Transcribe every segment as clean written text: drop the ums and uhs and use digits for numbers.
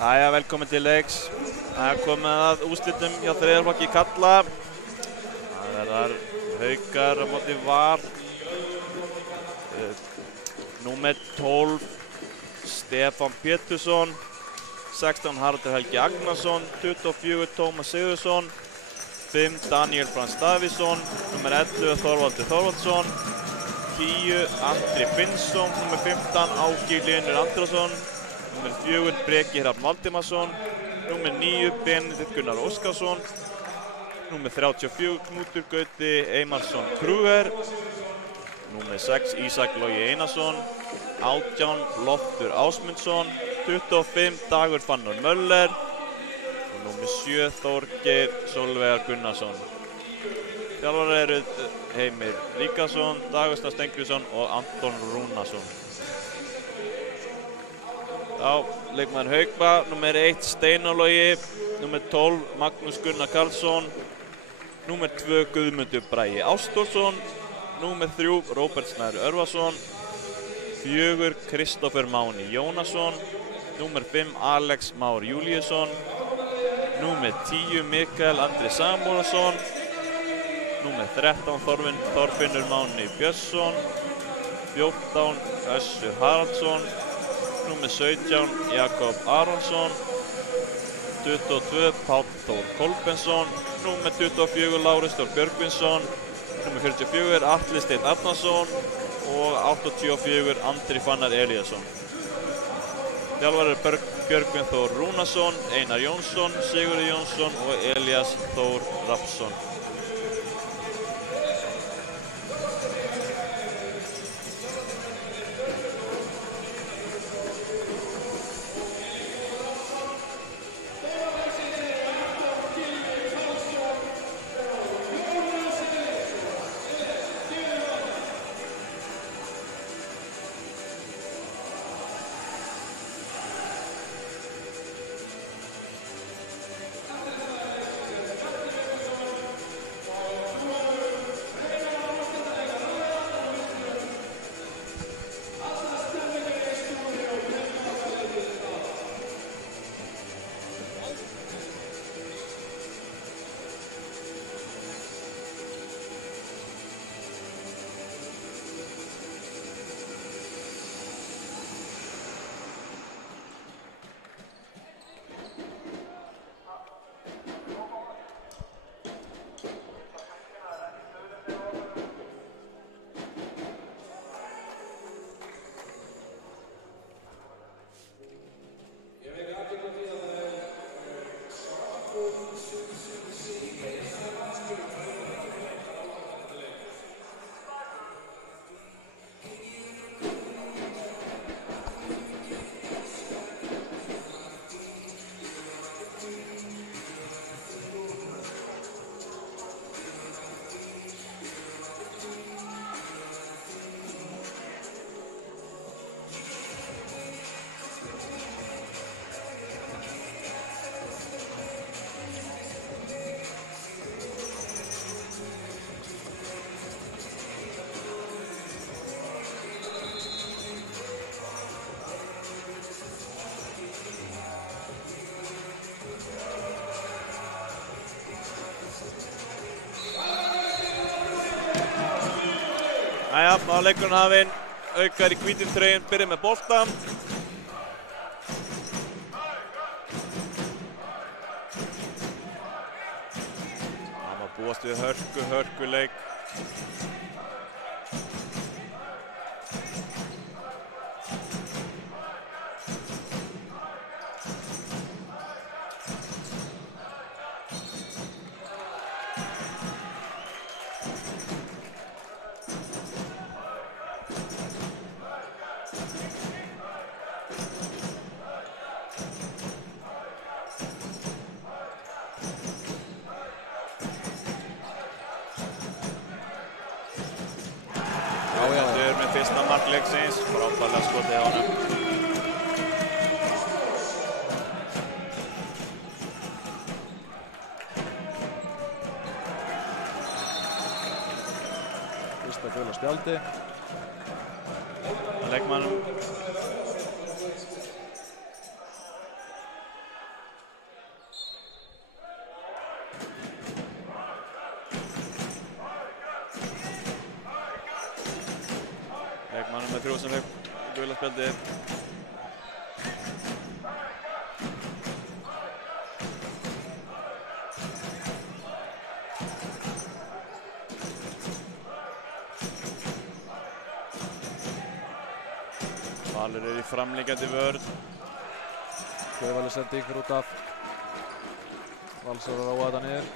Jæja, velkomin til leiks. Það er komið að úrslitum hjá þriðjaflokki karla. Það verðar Haukar á móti Val. Númer 12 Stefán Pétursson, 16 Haraldur Helgi Agnarsson, 24 Tómas Sigurðsson, 5 Daniel Frans Davíðsson, númer 11 Þorvaldur Þorvaldsson, 10 Andri Finnsson, númer 15 Áki Linur Andrason, númer 4 Breki Hrafn Valdimarsson, númer 9 Benedikt Gunnar Óskarsson, númer 34 Knútur Gauti Eymarsson Kruger, númer 6 Ísak Logi Einarsson, 18 Loftur Ásmundsson, 25 Dagur Fannar Möller og númer 7 Þorgeir Sólveigar Gunnarsson. Þjálfarar eru Heimir Ríkharðsson, Dagur Snær Steingrímsson og Anton Rúnarsson. Leikmaður Haukva, númer 1 Steinar Logi, númer 12 Magnús Gunnar Karlsson, númer 2 Guðmundur Bragi Ástþórsson, númer 3 Róbert Snær Örvarsson, 4 Kristófer Máni Jónasson, númer 5 Alex Már Júlíusson, númer 10 Mikael Andri Samúelsson, númer 13 Þorfinnur Máni Björnsson, 14 Össur Haraldsson, númer 17 Jakob Aronsson, 22 Páll Þór Kolbensson, númer 24 Lárus Þór Björgvinsson, númer 44 Atli Steinn Arnarsson og 84 Andri Fannar Elíasson. Þjálfarar eru Björgvin Þór Rúnarsson, Einar Jónsson, Sigurður Jónsson og Elías Þór Rafnsson. Jæja, þá er leikurinn hafinn. Haukar í hvítum treyjum byrja með bolta. Það má búast við hörkuleik. Fyrsta mark leiksins, frábærlega skotið hjá honum. Fyrsta gula spjaldi. Leikmannum. Númer 3 sem fekk gula spjaldið. Valur í framlíkjandi vörn. Guðvalur sendi ykkur út af. Valsar að róa þetta niður.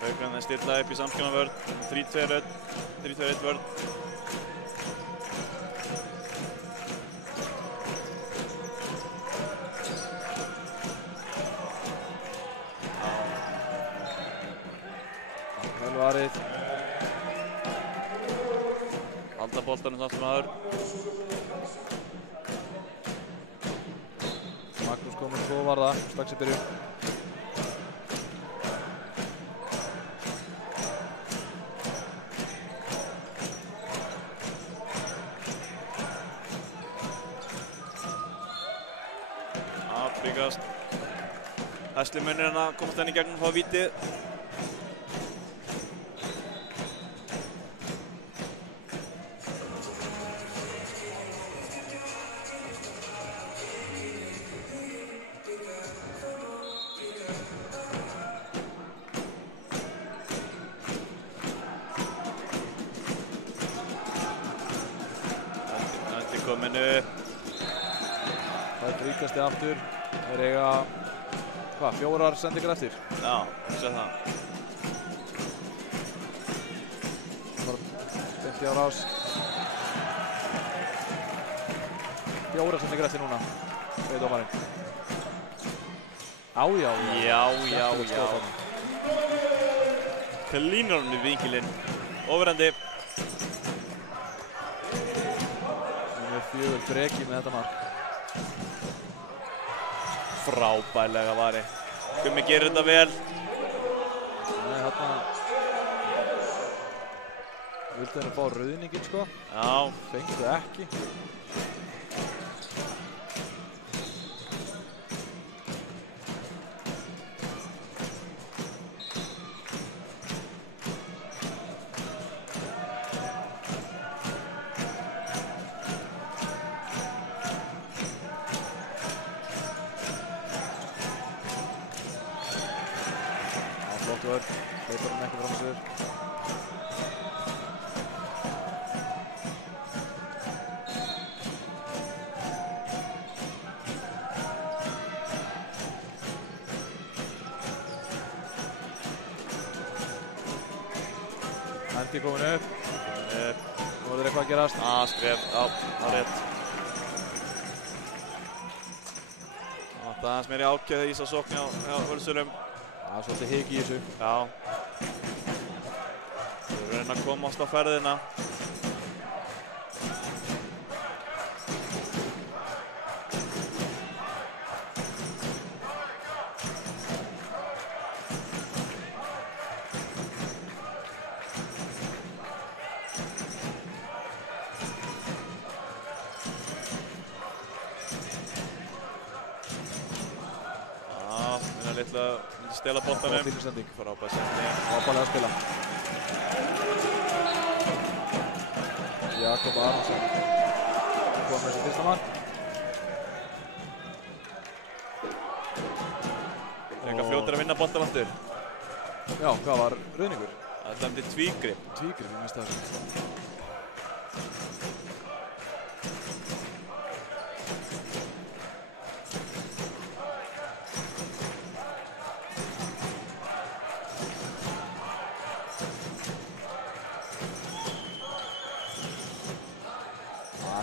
Haukarnir stilla upp í samskipnavörn. 3-2-1 vörn. Vel varið. Halda boltanum samt sem aður. Magnús komur svo var það, strax í byrjun. Byggast. Hæsli munir hérna komast henni í gegnum og fá vítið. Þetta er komin upp. Það er ríkasti aftur. Þeir eiga, hvað, 4 sendingar eftir? Já, ég sé það. Bara 50 ára ás. 4 sendingar eftir núna, segir dómarinn. Já. Klínar hann í vinkilinn. Ofurandi. Númer 4 Breki með þetta mark. Frábærlega vari. Gummi gerir þetta vel. Nei, hérna vildi henni fá rauðninginn, sko. Já. Fengdu ekki. Hleypur hann ekki fram sér. Hendi komin upp. Nú er eitthvað að gerast. Skref, já, það er rétt. Það er aðeins meiri ákveð í þessa sókn hjá Völsurum. Það er svolítið hik í þessu. Já. Þau eru að reyna að komast á ferðina. Litla stela boltanum. Fínu sending. Frábær sending. Frábærlega að spila. Jakob Aronsson kom með þessi fyrsta mark. Eitthvað fljótur að vinna boltan aftur. Já, hvað var rauðningur? Það dæmdi tvígrip. Tvígrip, ég minnst það.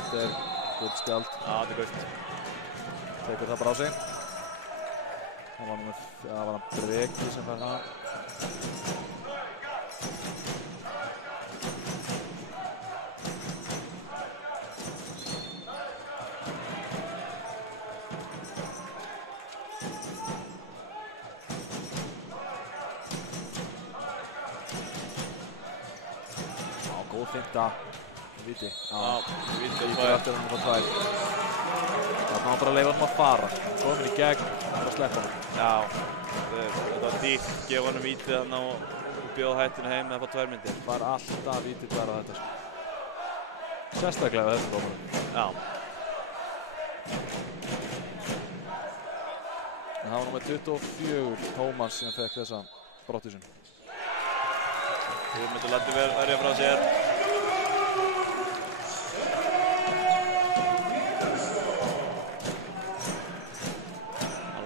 Þetta er gult spjald. Já, þetta er gult. Tekur það bara á sig. Það var hann Breki sem fær það. Já, góð finta. Víti. Já, víti eftir hann að fá 2. Þarna á bara að leyfa honum að fara. Komin í gegn, bara sleppa hann. Já, þetta var dýrt, gefa honum vítið þarna og bjóða hættinu heim með að fá 2 myndir. Var alltaf vítið bara þetta. Sérstaklega þessum dómarum. Já. En það var númer 24, Tómas, sem fekk þessa brottvísun. Guðmundur lætur verja frá sér.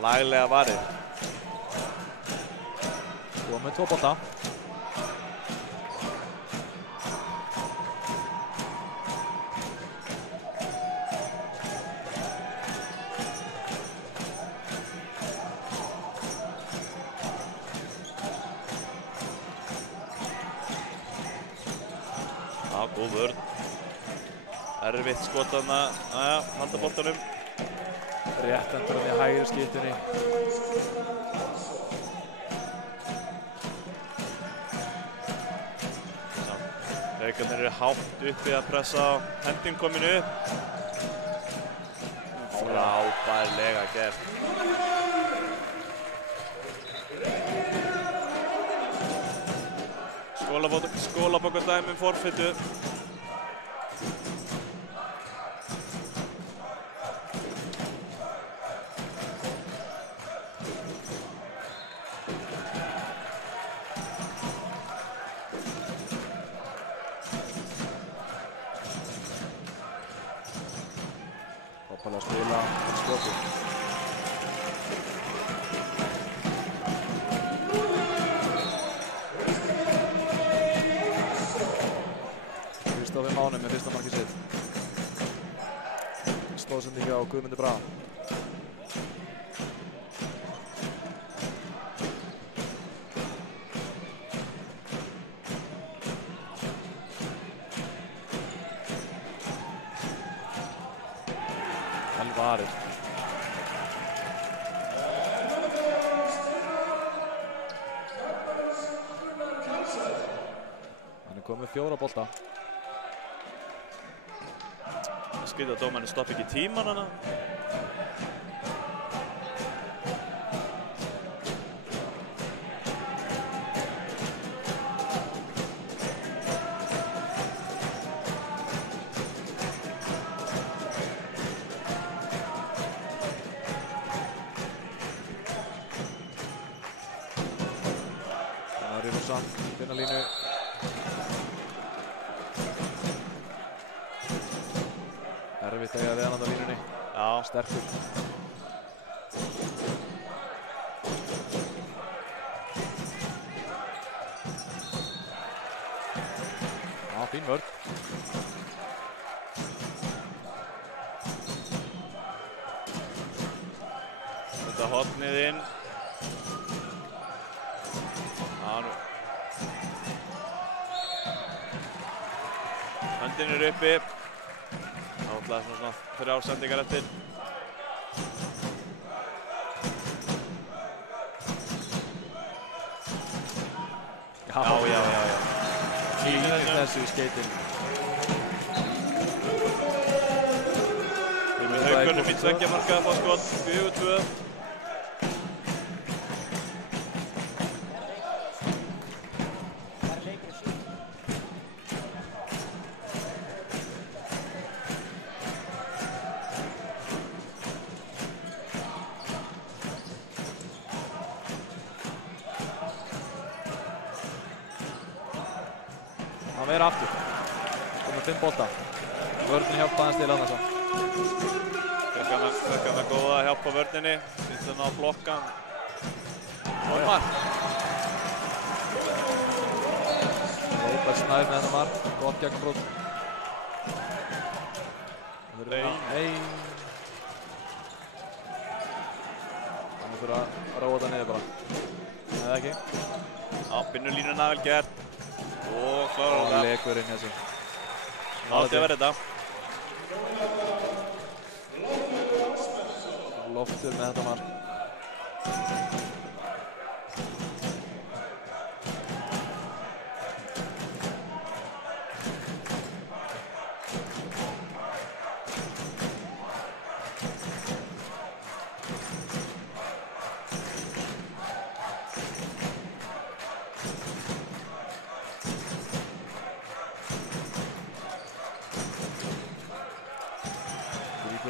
Laglega varið. Og með 2 bolta. Já, góð vörn. Erfitt skot þarna. Jæja, halda boltanum. Rétt endur hann í hægri skiptunni. Haukarnir eru hátt uppi að pressa á hending komin upp. Frábærlega gert. Skólabókardæmi forfittu. Frábærlega að spila skotið. Kristoffer Máni með fyrsta markið sitt. Stóðsendingi á Guðmundi Braga. Vel varið. Hann komið 4 bolta. Skrítið að dómarinn stoppi ekki tíman hana. Rífarsson, finna línu. Erfitt að eiga við hann á línunni. Já. Sterkur. Já, fín vörn. Þetta hornið inn. Höndin er uppi. Náttúrulega svona 3 sendingar eftir. Já. Kýnir þessu í skeytinu. Við með Haukunum í 2 marka að fá skot. 4-2. Hann verður aftur. Komið 5 bolta. Vörnin hjálpa aðeins til annars. Fekk hann að góða að hjálpa vörninni. Finnst hann á blokkan. Og mark. Róbert Snær með þetta mark. Gott gegnumbrot. Nei. Hann þurfa að róa þetta niður bara. Eða ekki. Já, binnulínuna vel gert. Og klárar Hann þetta. lekur inn þessu. Nátti að verða þetta. Loftur með þetta mark.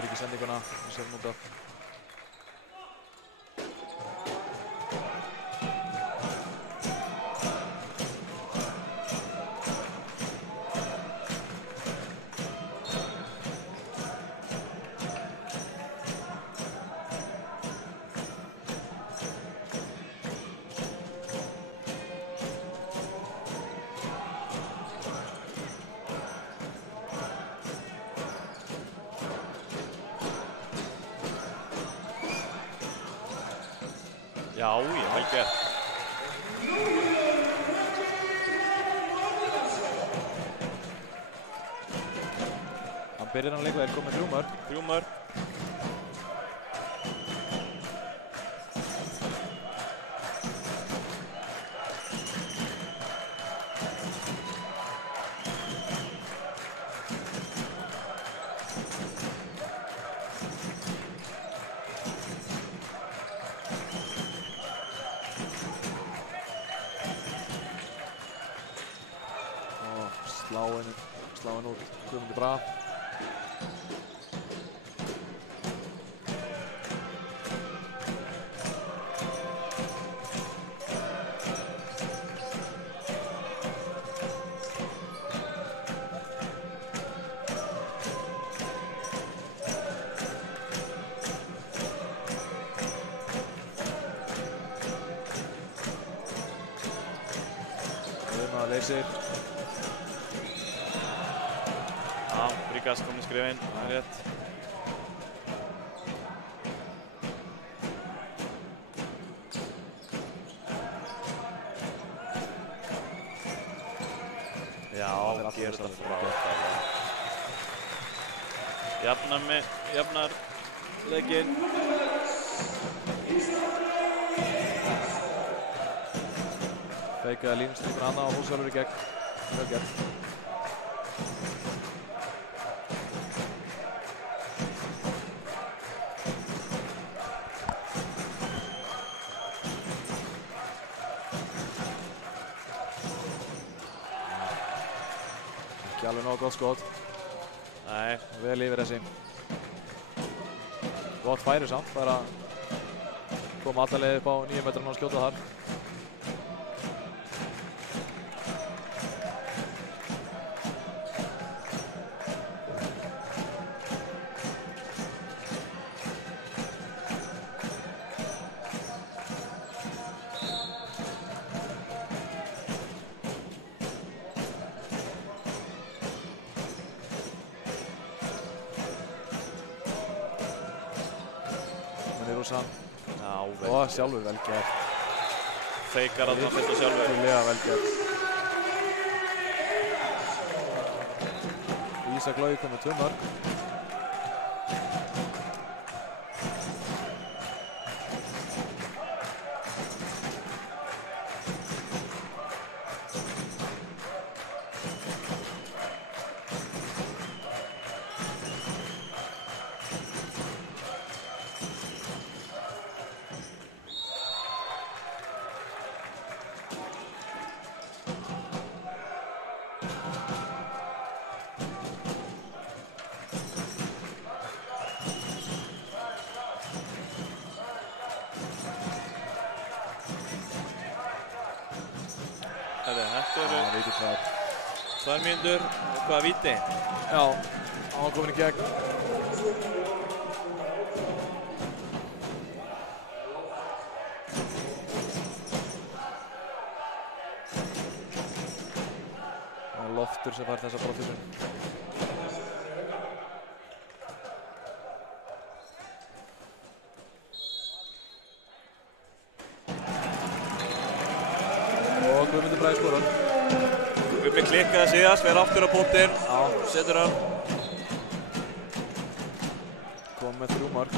tekur ekki sendinguna. Við séum út af. Já, vel gert. Hann byrjar hann leiklega, komið 3 mörk. 3 mörk. Sláinn út, Guðmundur Braga. Guðmundur leysir. Ríkast komið skrifa inn, það er rétt. Já, gerir þetta frábært. Jafnar leikinn. Feikaði línstrykkur hana og Húsvörður í gegn. Vel gert. Ekki alveg nógu gott skot. Nei. Vel yfir þessi. Gott færi samt, bara koma alla leið upp á 9 metrana og skjóta þar. Já, vel. Og sjálfur vel gert. Feikar að það þetta sjálfur. Virkilega vel gert. Ísak Logi kom með 2 mörk. Þetta eru 2 mínútur, eitthvað víti. Já, hann var komin í gegn. Það er Loftur sem fær þessa brottvísun. Og Guðmundur Bragi skorar. Gummi klikkaði síðast, fer aftur á punktinn. Já. Setur hann. Kom með 3 mörk.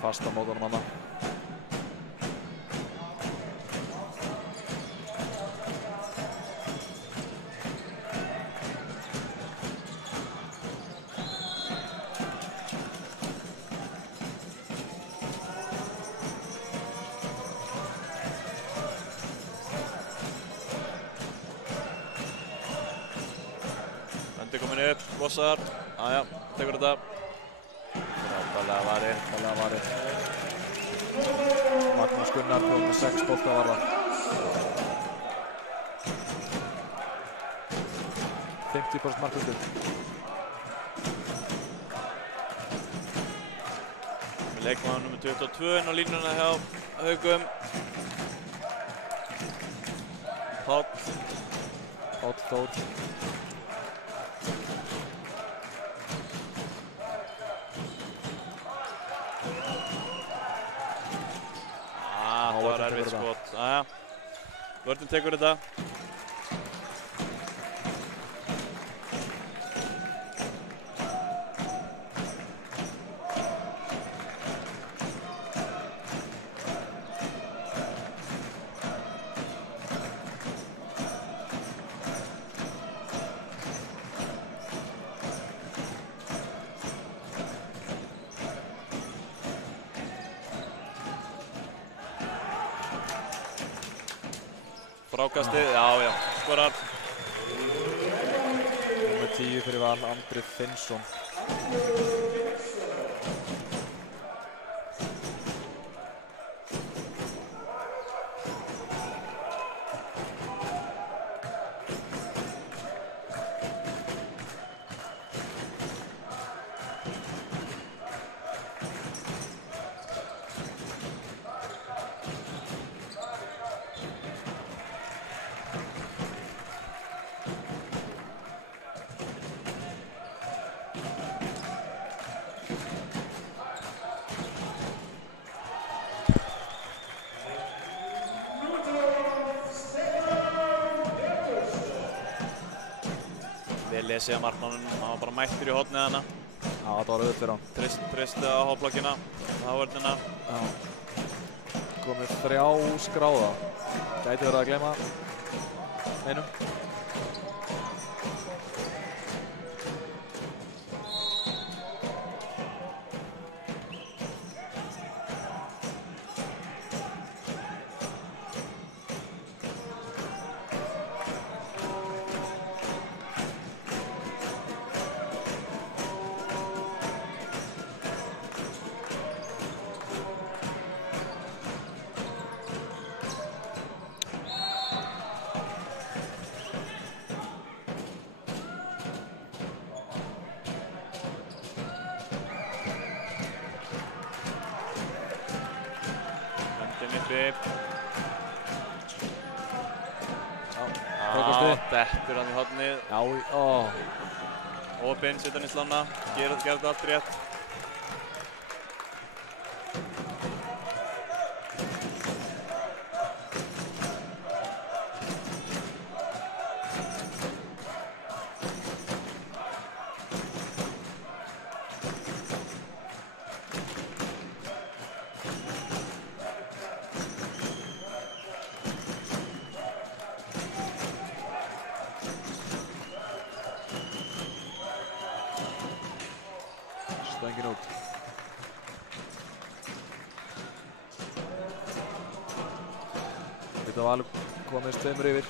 Fast á mótunum hana. Guðmundur komin upp, lossar. Aja, tekur þetta. Frábærlega varið. Frábærlega varið. Magnús Gunnar kom með 6 bolta varða. 50% markvistur. Með leikmaður nummer 22 inn á línuna hjá Haugum. Páll Þór. Það var erfitt skot. Aja, vörðin tekur þetta. Frákastið, já, skorar. Númer 10 fyrir Val, Andri Finnsson. Lesið að markmanninn, hann var bara mættur í hornið hana. Já, þetta var auðvitað fyrir hann. Tristið á hópblokkina, á vörnina. Já. Komið 3 skráða. Gæti verið að gleyma einum. Dettur hann í hornið. Já, Opinn, setja hann í slána. Gerði þetta allt rétt. Stöngin út. Þetta var alveg komist 2 yfir.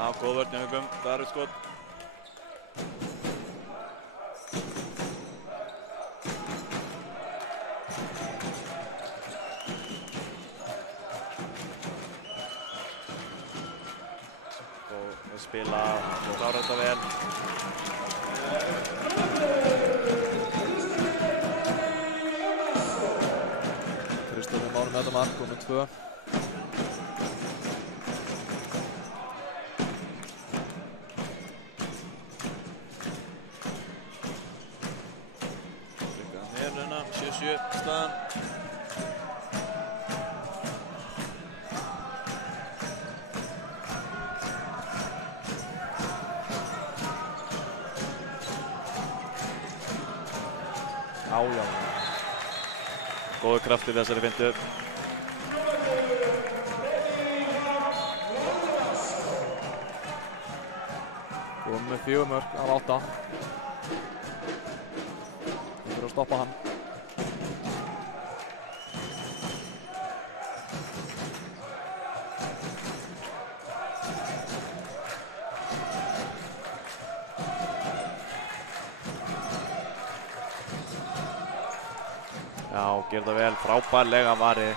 Já, góð vörn hjá Haugum, það er skot. Og spila og klára þetta vel. Kristofur Már með þetta mark, komið 2. Herruna, 7-7 staðan. Já. Góður kraftur í þessari fintu. Komum með 4 mörk af 8. Við þurfum að stoppa hann. Já, gerði það vel, frábærlega varið.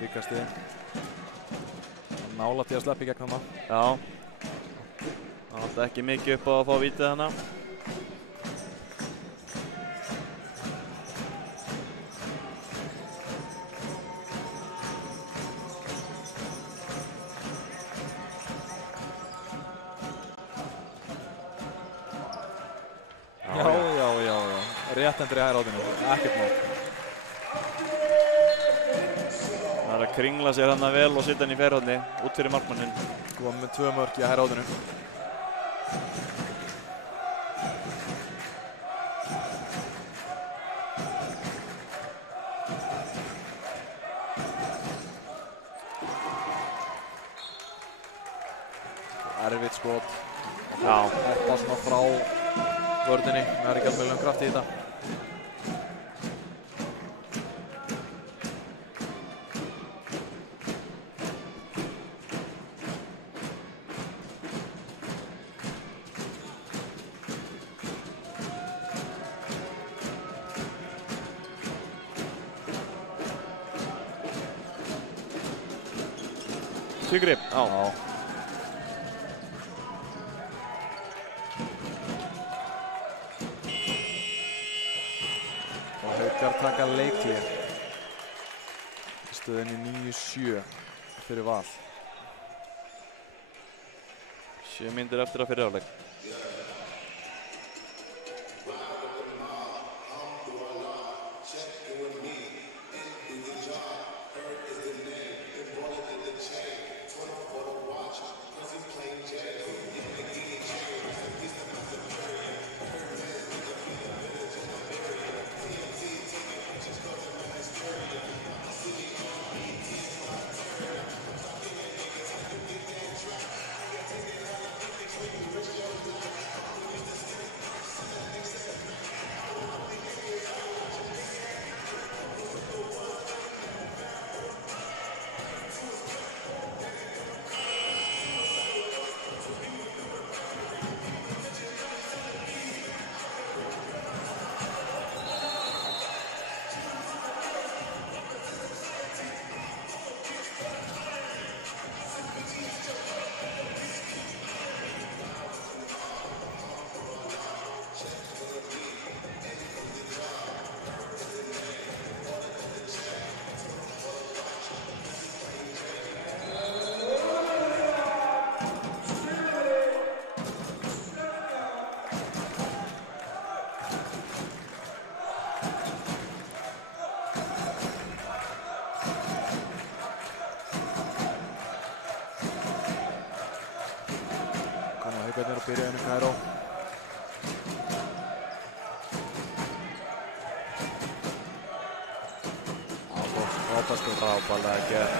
Ríkasti. Nálægt í að sleppa í gegn hana. Já. Það átti ekki mikið upp á að fá vítið hana. Já. Réttendur í hægra horninu. Ekkert mál. Það er að kringla sér hana vel og setja hann í ferhorni út fyrir markmanninn. Komum með 2 mörk í hægra horninu. Erfitt skot. Já. Hoppa svona frá vörðinni. Það ekki alveg kraft í þetta. Tvígrip. Já. Og Haukar taka leikhlé. Stöðinni 9-7 fyrir Val. 7 mínútur eftir að fyrri hálfleik. Haukarnir að byrja inn í Kaíró. Ábærsku frábærlega gert.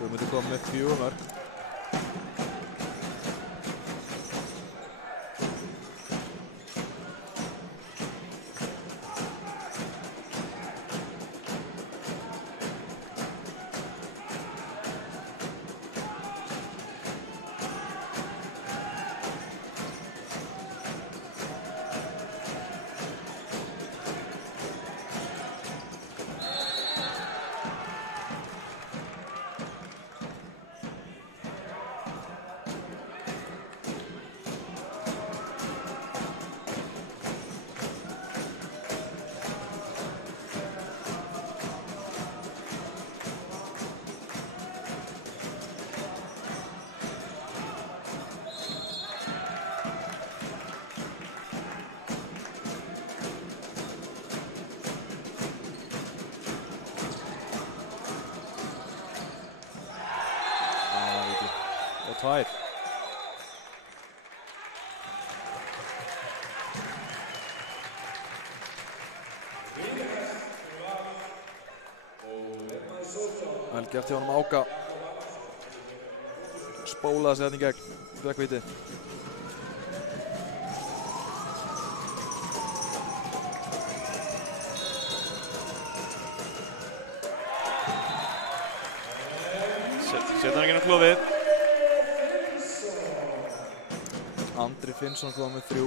Guðmundur kom með 4 mörk. 2. Vel gert hjá honum Áka. Spólaði sig þarna í gegn. Fekk vitið. Setja hann ekki inn á klofið. Andri Finnsson kom með 3.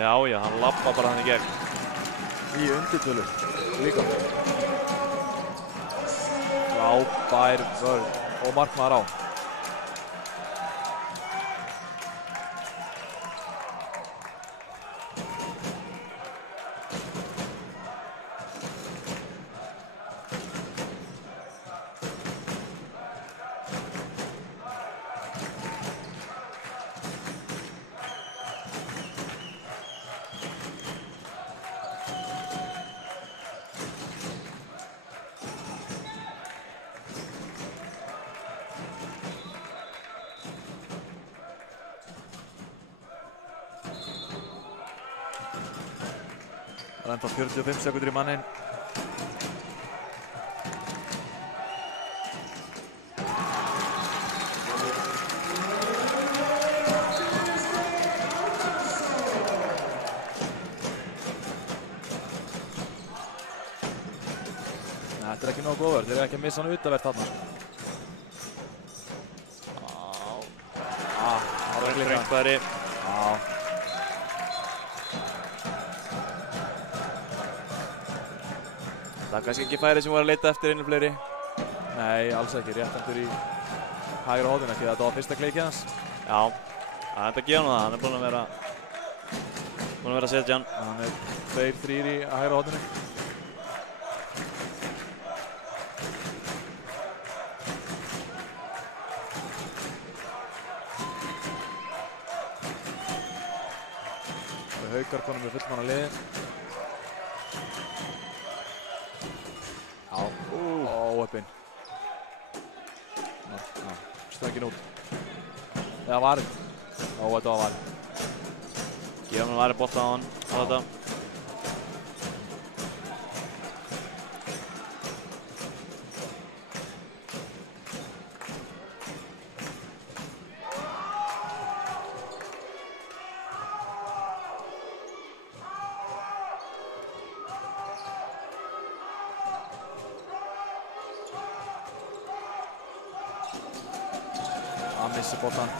Já, hann labba bara hann í gegn. Í undirtölu líka. Frábær vörn og markmaður á. Það er ennþá 45 sekundur í manninn. Þetta er ekki nógu góður, þeir eru ekki að missa hann utavert þarna. Það er þröngfæri. Það er kannski ekki færi sem voru að leita eftir einu fleiri. Nei, alls ekki. Réttandur í hægra horninu, ekki þetta var fyrsta kleikið hans. Já, það er þetta að gefa hann það. Hann er búinn að vera að setja hann. Hann er 2-3 í hægra horninu. Haukar konum með fullmanna liðin. Óöppin. Stöngin út. Eða varinn. Þetta var varinn. Gefa hann varinn bolta á hann á þetta. Hann missir boltan.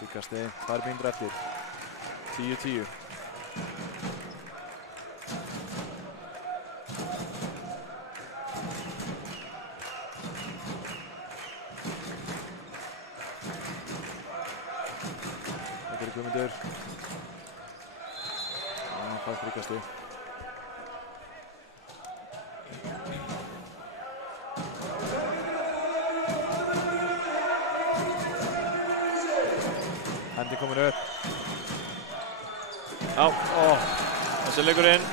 Líkasti, 2 mínútur eftir. 10-10. Þetta er Guðmundur. Hann fær fríkasti. Hendi komin upp. Já, þessi leikurinn.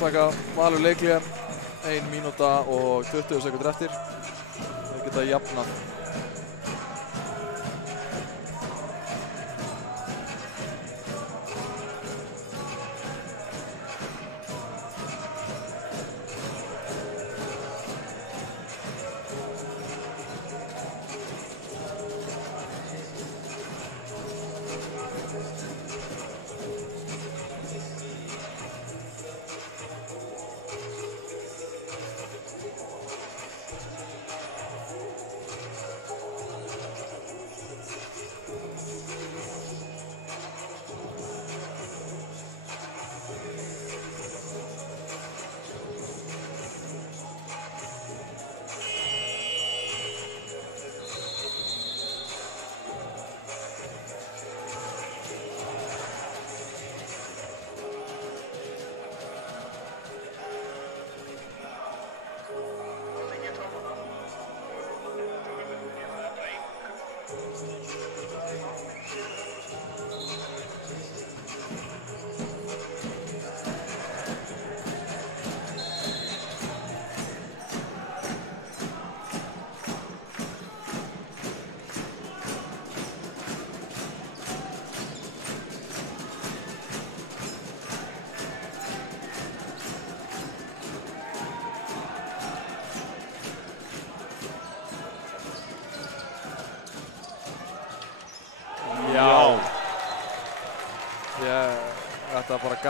Taka Valur leikliða 1 mínúta og 20 sekundur eftir. Þeir geta jafnað.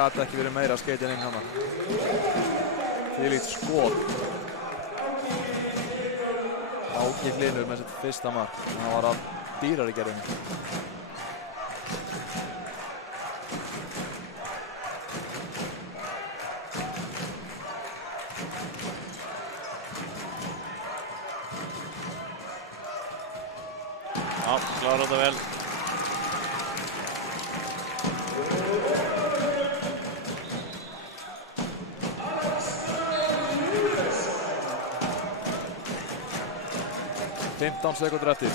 gat ekki verið meira skeitin inn hana. Þvílíkt skot. Áki Hlynur með sitt fyrsta mark. Það var af dýrari gerðinni. Já, klára þetta vel. Fimmtán sekúndur eftir.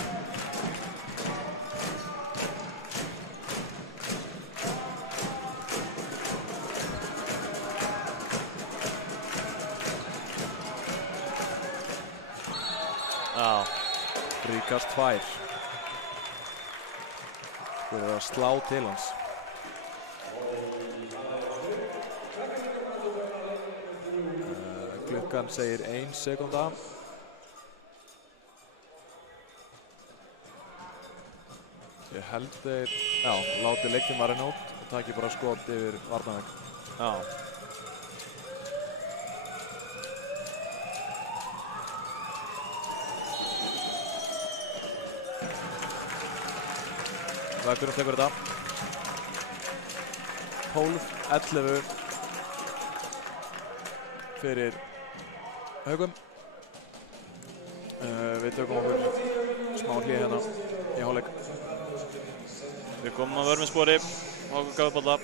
Já. Ríkast 2. Fyrir að slá til hans. Klukkan segir 1 sekúnda. Ég held þeir, já, láti leikinn varin út og taki bara skot yfir varnarvegg. Já. Vegurinn tekur þetta. 12-11 fyrir Haugum. Við tökum okkur smá hlé hérna í hálfleik. Við komum að vörminspori, Hákon Kafbálla.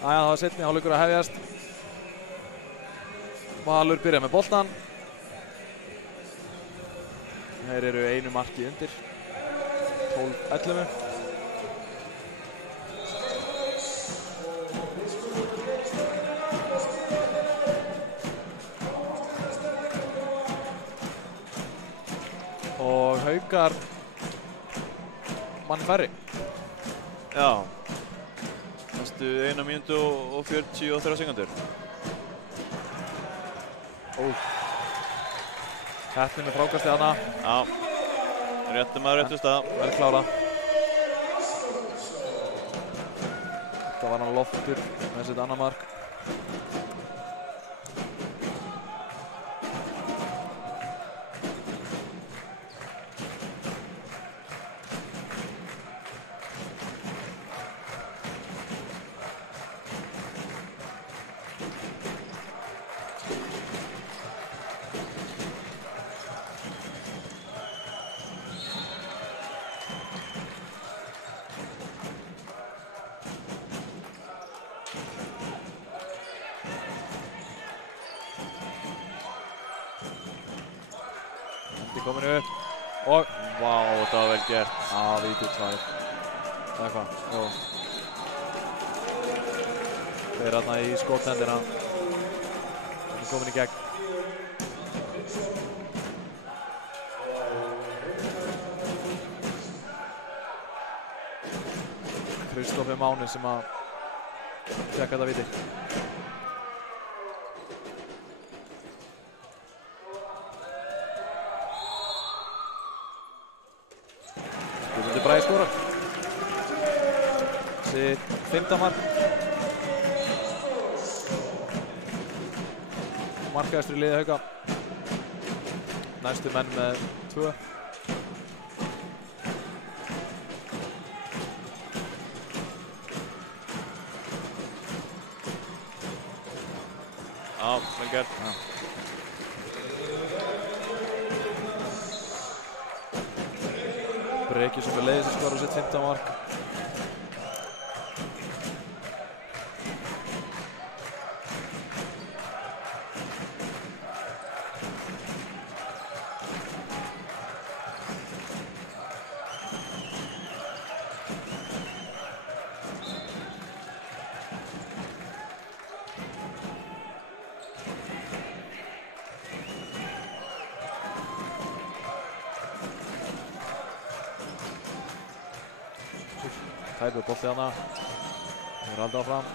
Það var seinni hálfleikur að hefjast. Valur byrja með boltan. Þeir eru einu marki undir. 12-11. Og Haukar mann færri. Já. Næstu 1 mínútu og 43 sekundur. Heppni með frákastið hana. Já. Réttum að réttu stað. Vel klára. Þetta var hann Loftur með sitt annað mark. Komin upp og Vá, þetta var vel gert. Já, vítið svarið. Það er hvað? Jú. Þeir eru þarna í skotendina. Hann er komin í gegn. Kristoffer Máni sem að tjekka þetta víti. Bragi skorar. Sitt 5. mark. Markahæstur í liði Hauka. Næstu menn með 2. Já, vel gert. Breki sem er leiðis að skora sitt 5. mark. Tæpur bolti hana. Þeir eru aldrei áfram.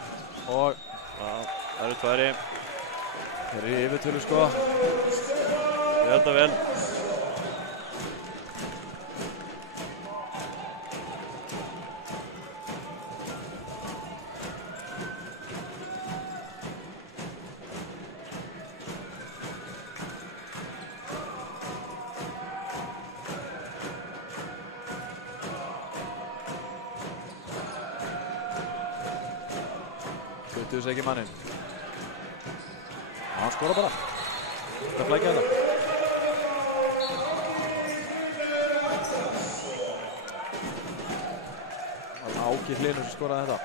Og Já, það eru tværi. þeir eru í yfirtölu sko. Ég held það vel. Skuttuðu sig ekki manninn. Hann skora bara. Þetta flækja þetta. Það var Áki Hlynur sem skoraði þetta.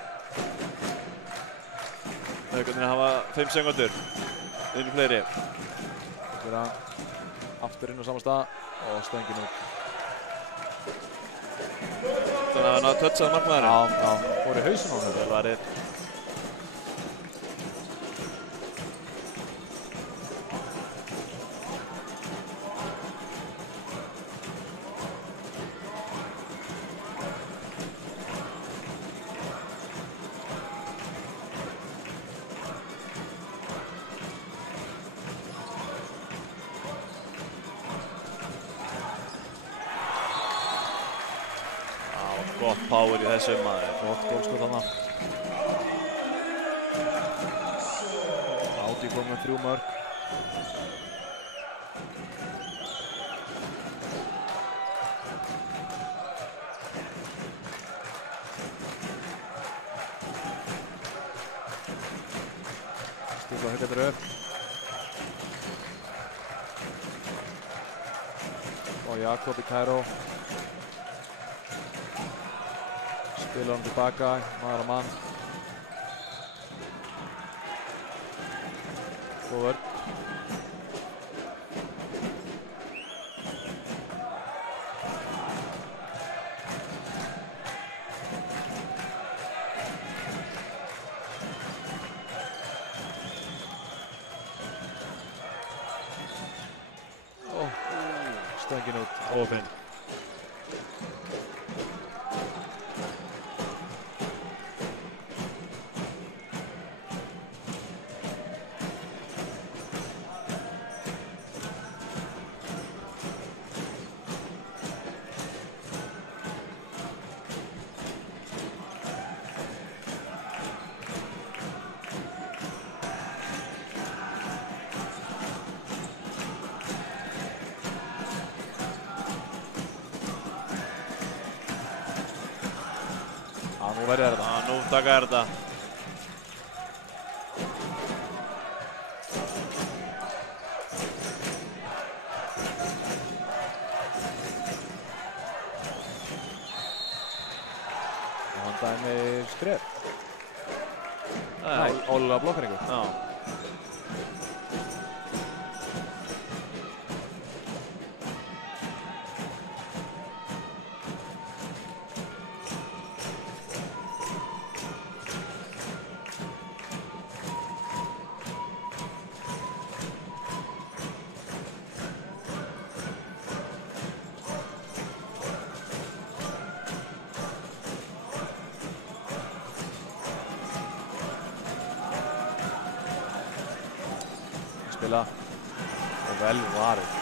Haukarnir hafa 5 sekúndur. Einu fleiri. Þeir eru aftur inn á sama stað og stöngin út. Þannig að hann hafa touchað markmaðurinn. Já, fór í hausinn á hann. Vel varið. Gott power í þessu maður. Gott gólskot þarna. Áti kom með 3 mörk. Stilla Haukarnir upp. Og Jakob í Kæró. Spila hann tilbaka, maður á mann. Góð vörn. Stöngin út. Opinn. Nú verður þetta. Nú taka þetta. Og hann dæmir skref. Nei, Ólulega blokkeringu. já. Spila. Og vel varið.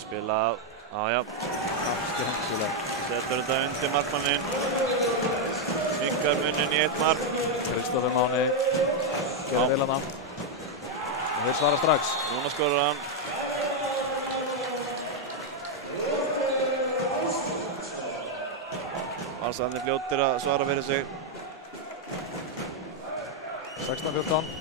Spila, já. Setur þetta undir markmanninn. Minkar munin í 1 mark. Kristoffer Máni. Gerði vel hana. Og þeir svara strax. Núna skorar hann. Valsararnir fljótir að svara fyrir sig. 16-14.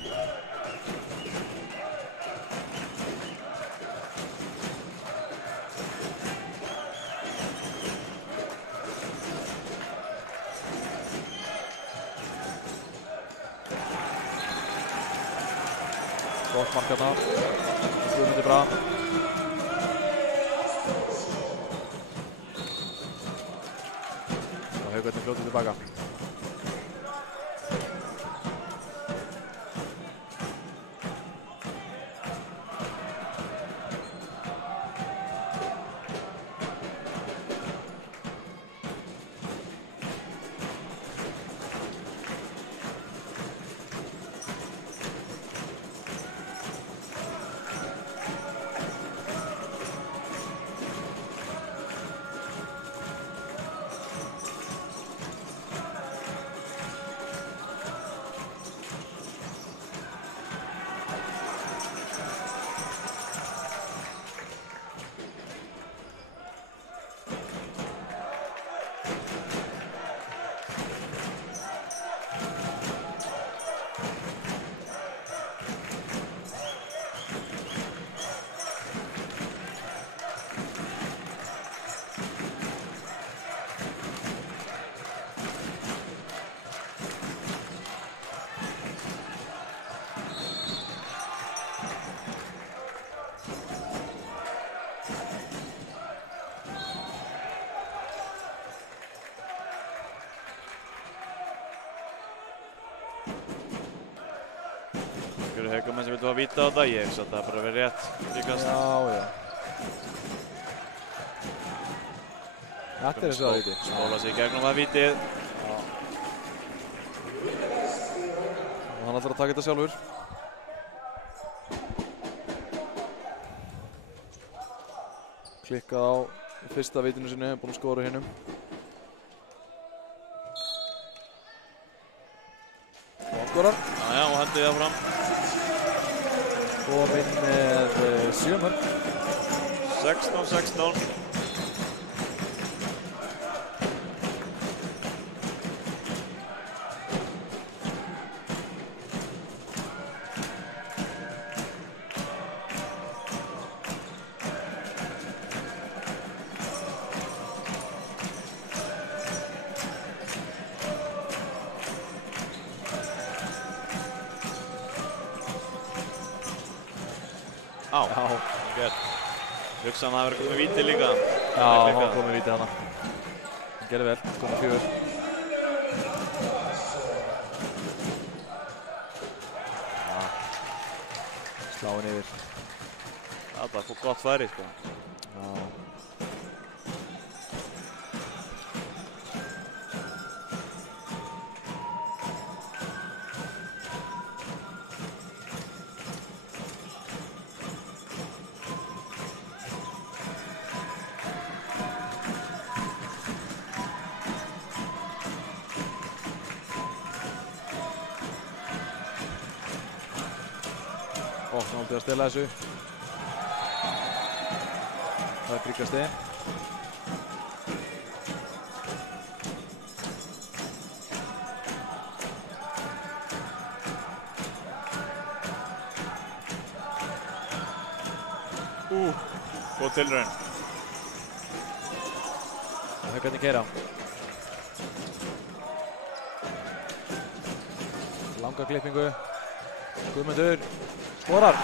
Gott mark hérna. Guðmundur Braga. Og Haukarnir fljótur tilbaka. Einhverju Haukamenn sem vildu hafa víta á þetta, ég hugsa að það bara verið rétt líkast. Já. Þetta er þessu að víti. Spóla sig í gegnum að vítið. Og hann ætlar að taka þetta sjálfur. Klikkað á fyrsta vítinu sinni, búinn að skora hinnum. skorar. Já, og hendur það fram. Kominn með 7 mörk. 16-16. Á, gett. Hugsaðan að það verið komið víti líka. Já, hann var komið víti hana. Hann gerði vel, komið 4. Sláinn yfir. Það bara fór gott færi, sko. Já. Náttúrulega að stela þessu. Það er Tryggva Steinn. Góð tilraun. Haukarnir keyra. Langa klippingu. Guðmundur skorar.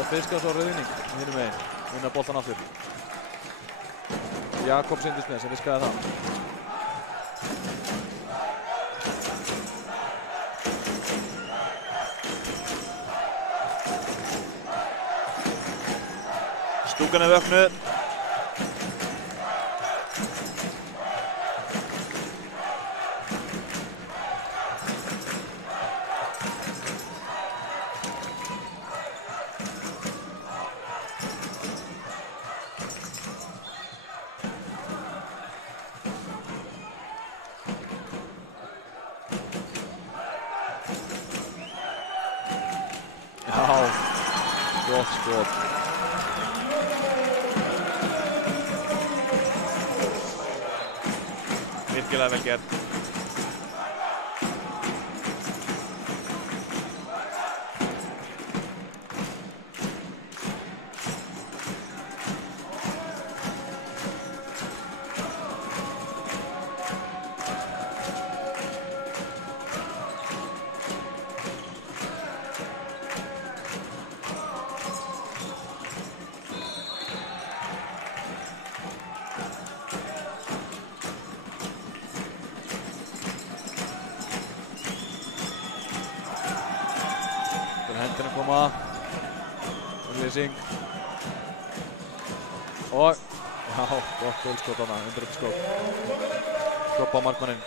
Og fiskast á rauðning hinum megin. Vinna boltan aftur. Jakob Sindisnes sem viskaði það. Stúkan er vöknuð. Gott skot. Virkilega vel gert. Hendina koma. Lýsing. Og já, gott gólskot þarna, undirhættuskot. Skoppa á markmanninn.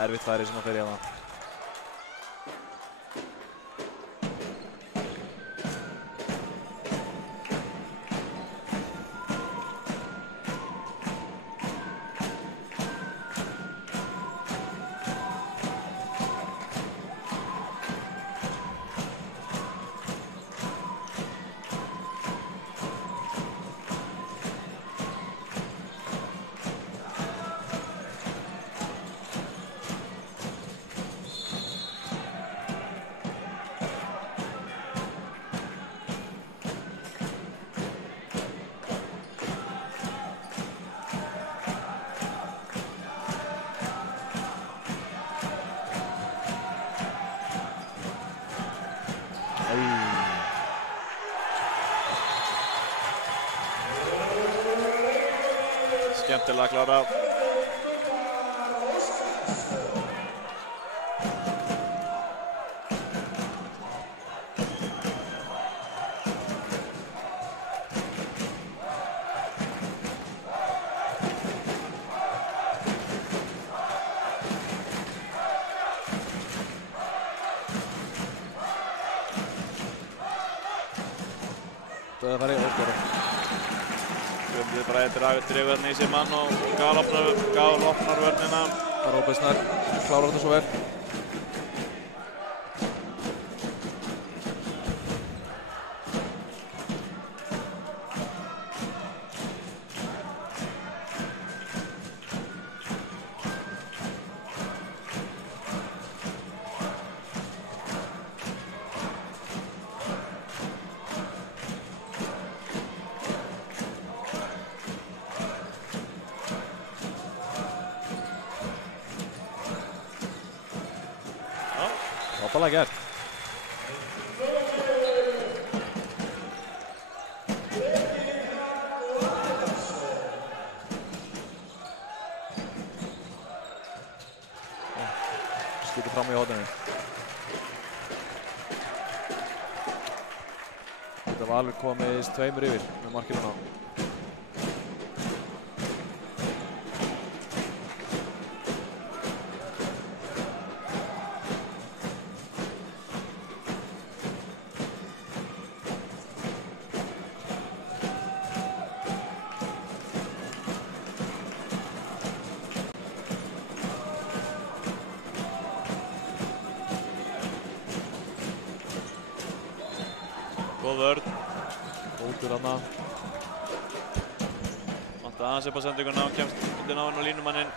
Erfitt færi sem að fer í hana. Skemmtilega klárað. Dauðafæri, Óskar. Guðmundur Bragi dregur þarna í sig mann og galopnar vörnina. Róbert Snær klárar þetta svo vel. Frábærlega gert. Skýtur fram í horninu. Þetta Valur komist 2 yfir með markinu ná. Góð vörn. Ótur hana. Vantar aðeins upp á sendinguna og kemst undir náinn og línumanninn.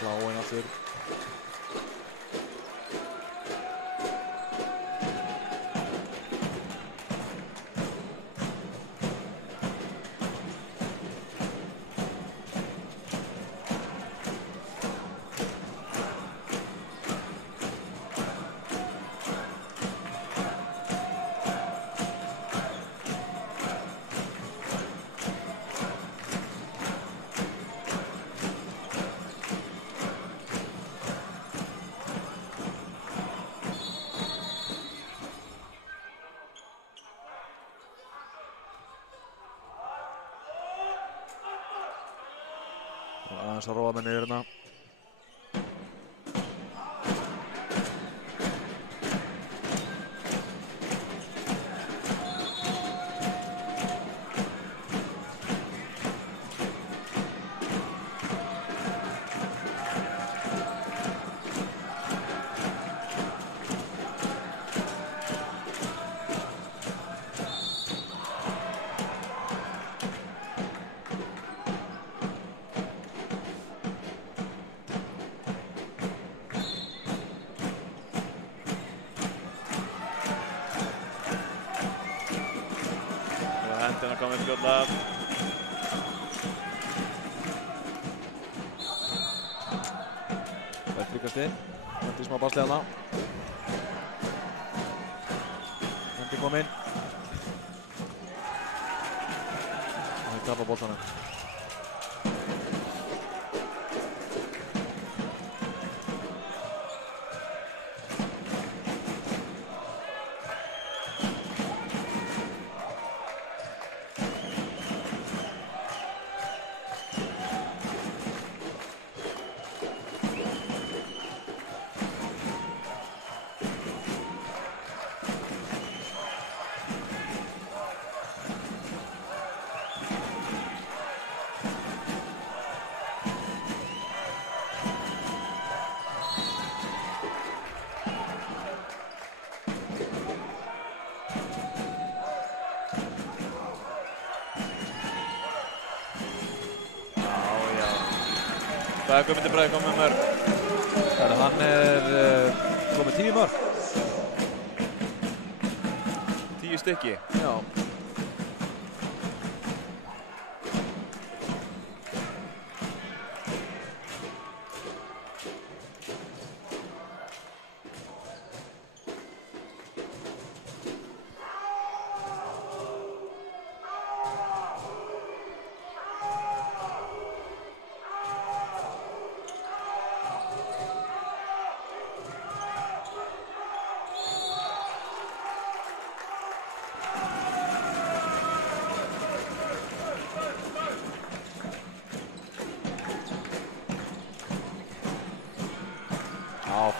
Sláinn aftur. Aðeins að róa með niður hérna. Hendina komið fljótlega. Vel flikast inn. Hendi smá basli hana. Hendi kom inn. Og þeir tapar boltanum. Það er Guðmundur Bragi komið með mörg. Hann komið 10 mörg. 10 stykki. Já.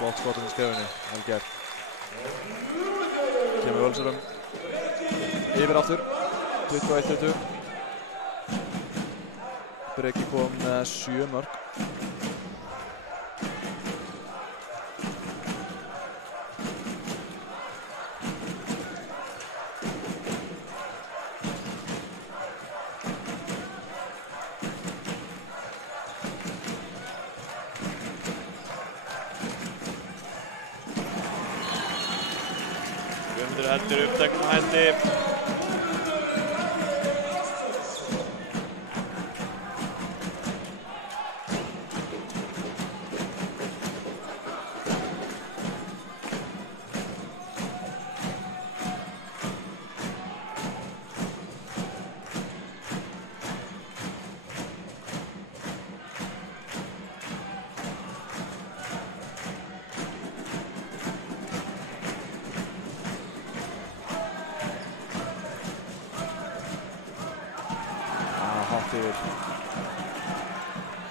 Flott skotum í skefinu, vel gert. Kemur Völsurum yfir aftur, 21-20. Breki kom með 7 mörk. Guðmundur heldur uppteknum hætti.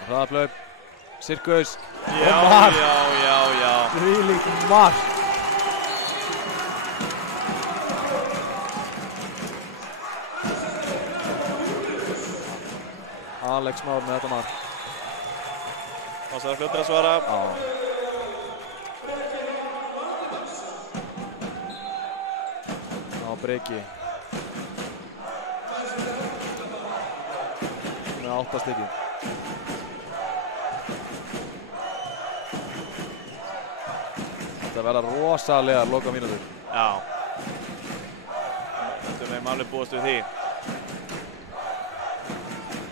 Hraðaplaup, Sirkus, Já. Þvílíkt mark. Alex Már með þetta mark. Pásar fljótur að svara. Á Breki. Með 8 stykki. Þetta verða rosalega loka mínútur. Já. Þetta með máli búast við því.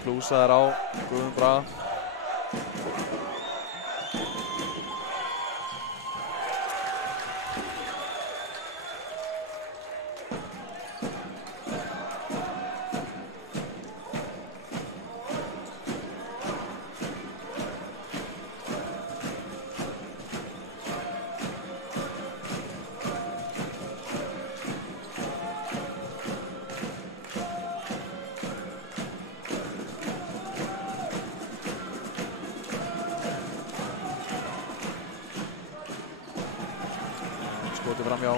Plúsaðir á Guðmund Braga. Skotið framhjá.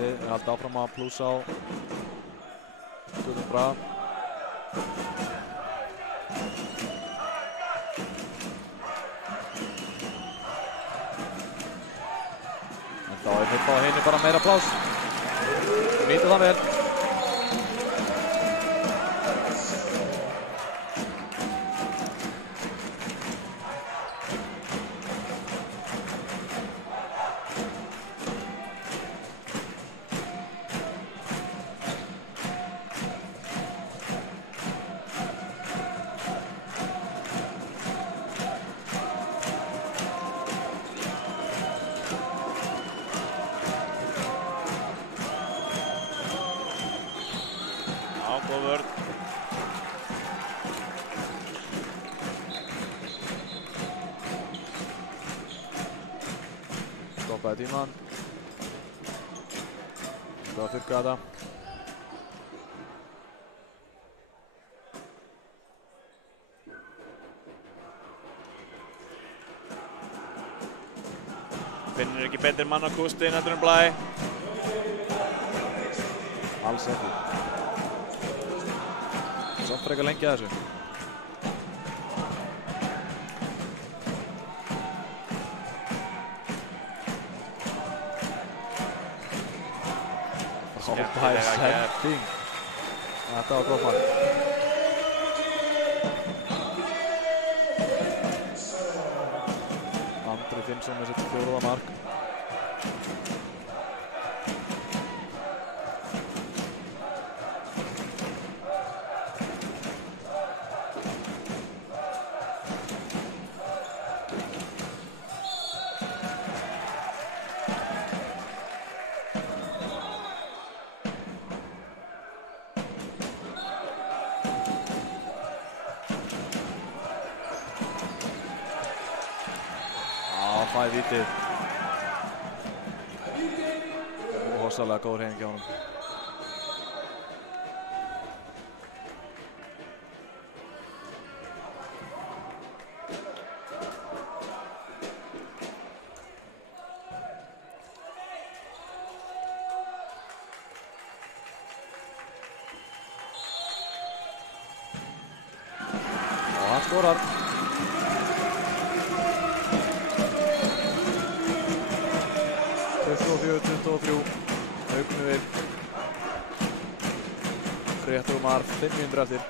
Við haldum áfram að plúsa á Guðmund Braga. En þá er upp á henni bara meira plás. Nýta það vel. Góð vörn. Stoppaði tímann. Það var þurrka þetta. Finnur ekki betri mann á kústi heldur en Blæ. Alls ekki. Samt frekar lengi að þessu. Skemmtilega gert. Þetta var gott mark. Andri Finnsson með sitt 4. mark. fæ vítið. Rosalega góð hreyfing hjá honum. Og hann skorar. Fjögur, 23. Hauknum við. Rétt rúmar 5 mínútur eftir.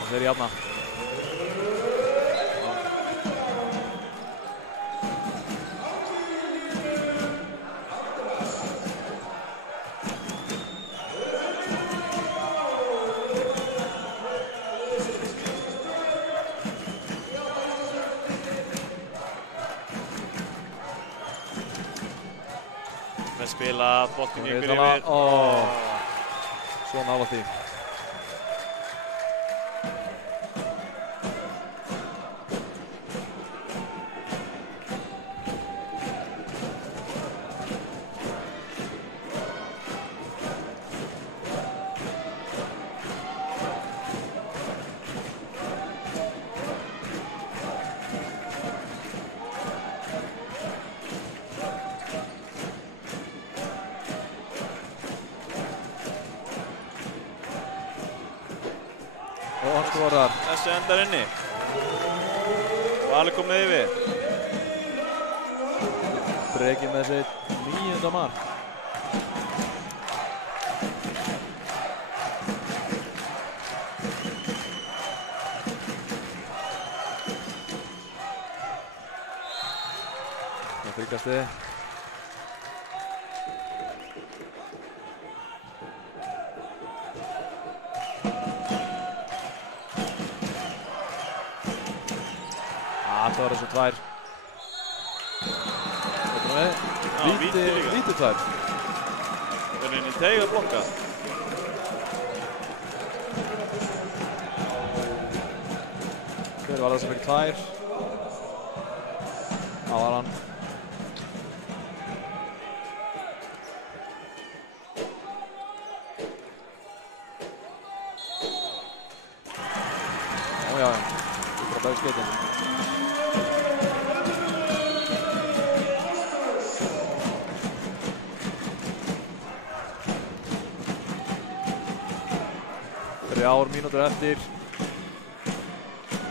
Og þeir jafna. Með spila, boltinn ykkur Viðtala, yfir. Svo nálægt því. Og hann skorar. Þessi endar inni. Valur komið yfir. Breki með sitt 9. mark. Það þryggjasti. Það var þessu 2. Þetta með. Víti 2. Það er inn í teig að blokka. Hver var það sem fikk 2? Það var hann. Ójá, það er bara skeitin. Þrjár mínútur eftir.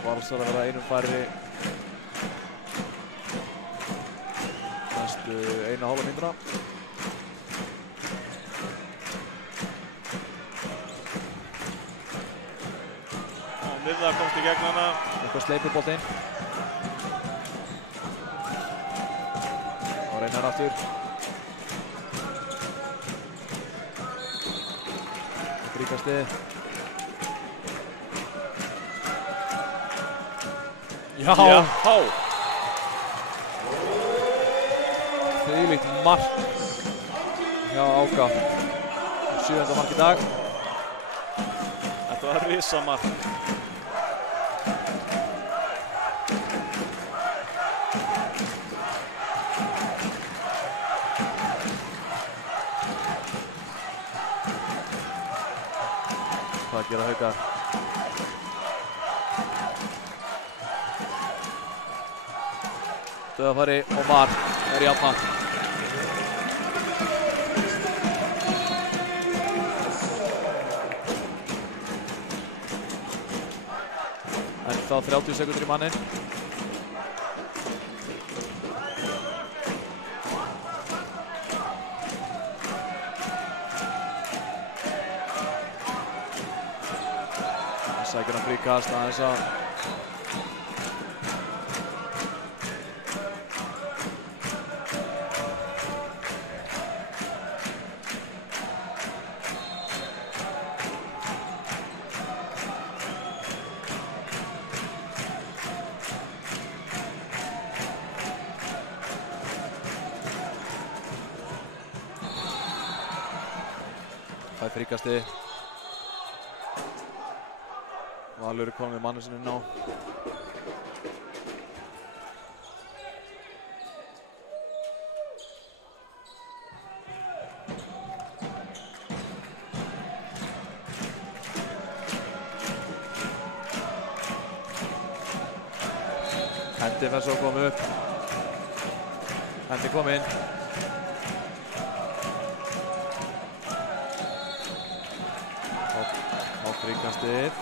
Valsar að vera einum færri næstu 1,5 mínútuna. Mirða komst í gegn hana. Eitthvað sleipur boltinn. Og reynar aftur. Ríkasti. Já! Þvílíkt mark hjá Áka. 7. mark í dag. Þetta var risamark. Hvað gera Haukar? Döðafæri og mark er jafna. En þá 30 sekundur í mannin. Það sækir hann fríkast aðeins að Fær fríkasti. Valur komið mannu sinni inn á. Hendi fær svo komið upp. Hendi kom inn. Á fríkastið.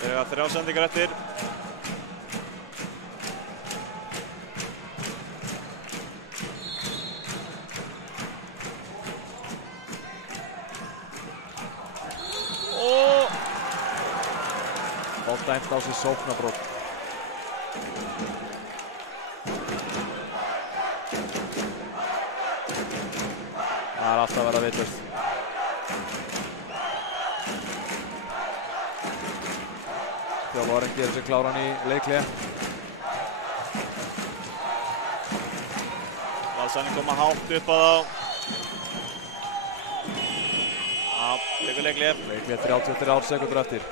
Þeir eiga 3 sendingar eftir. Dæmt á sig sóknarbrot. Það er alltaf að vera vitlaust. Þjálfarinn gerir sig kláran í leikhlé. Valsarnir koma hátt upp á þá. Tekur leikhlé. Leikhlé 33 sekúndur eftir.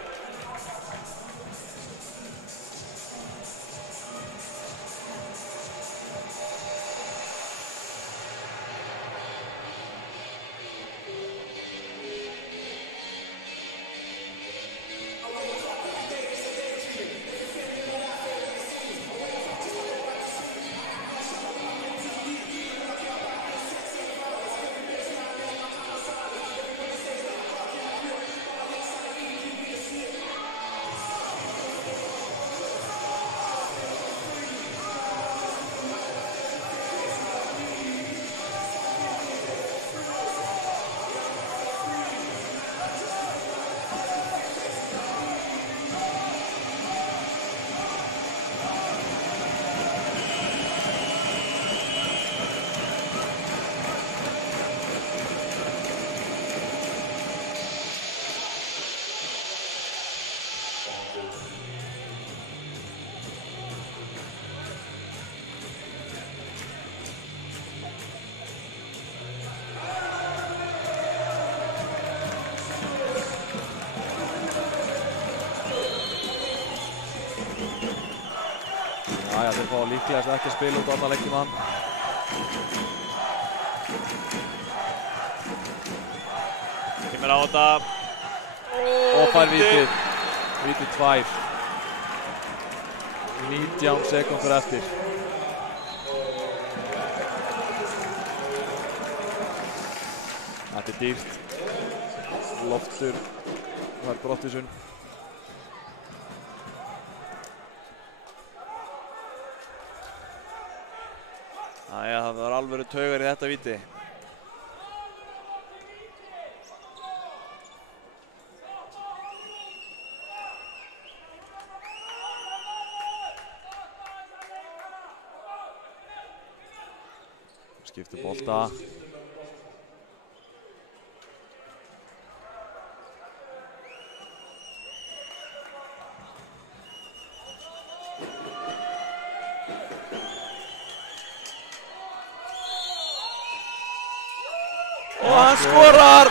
Jæja, þeir fá líklegast ekki að spila út á allan leiktímann. Kemur á þetta. Og fær vítið. Vítið 2. 19 sekúndur eftir. Þetta er dýrt. Loftur fær brottvísun. Jæja, það var alvöru taugar í þetta víti. Skiptir bolta. Og hann skorar!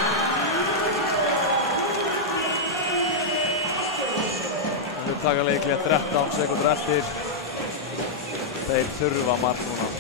Við taka leikhlé 13 sekúndur eftir. Þeir þurfa mark núna.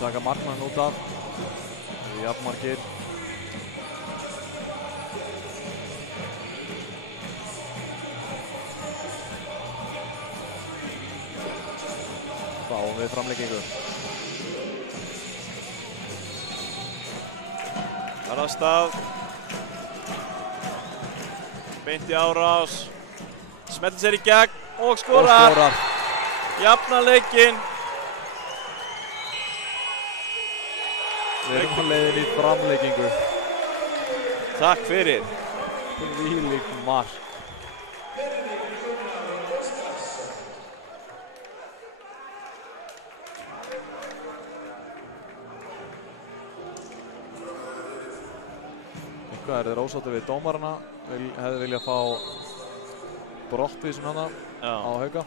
taka markmann út af. Það eru jafnmargir. Fáum við framleggingu. Það er á stað. Beint í árás. Smellir sér í gegn og skorar. Jafnar leikinn. Við erum á leiðinni í framleggingu. Takk fyrir. Þvílíkt mark. Eitthvað er þeir ósáttir við dómarana. Hefði viljað fá brottvísun hana á Hauka.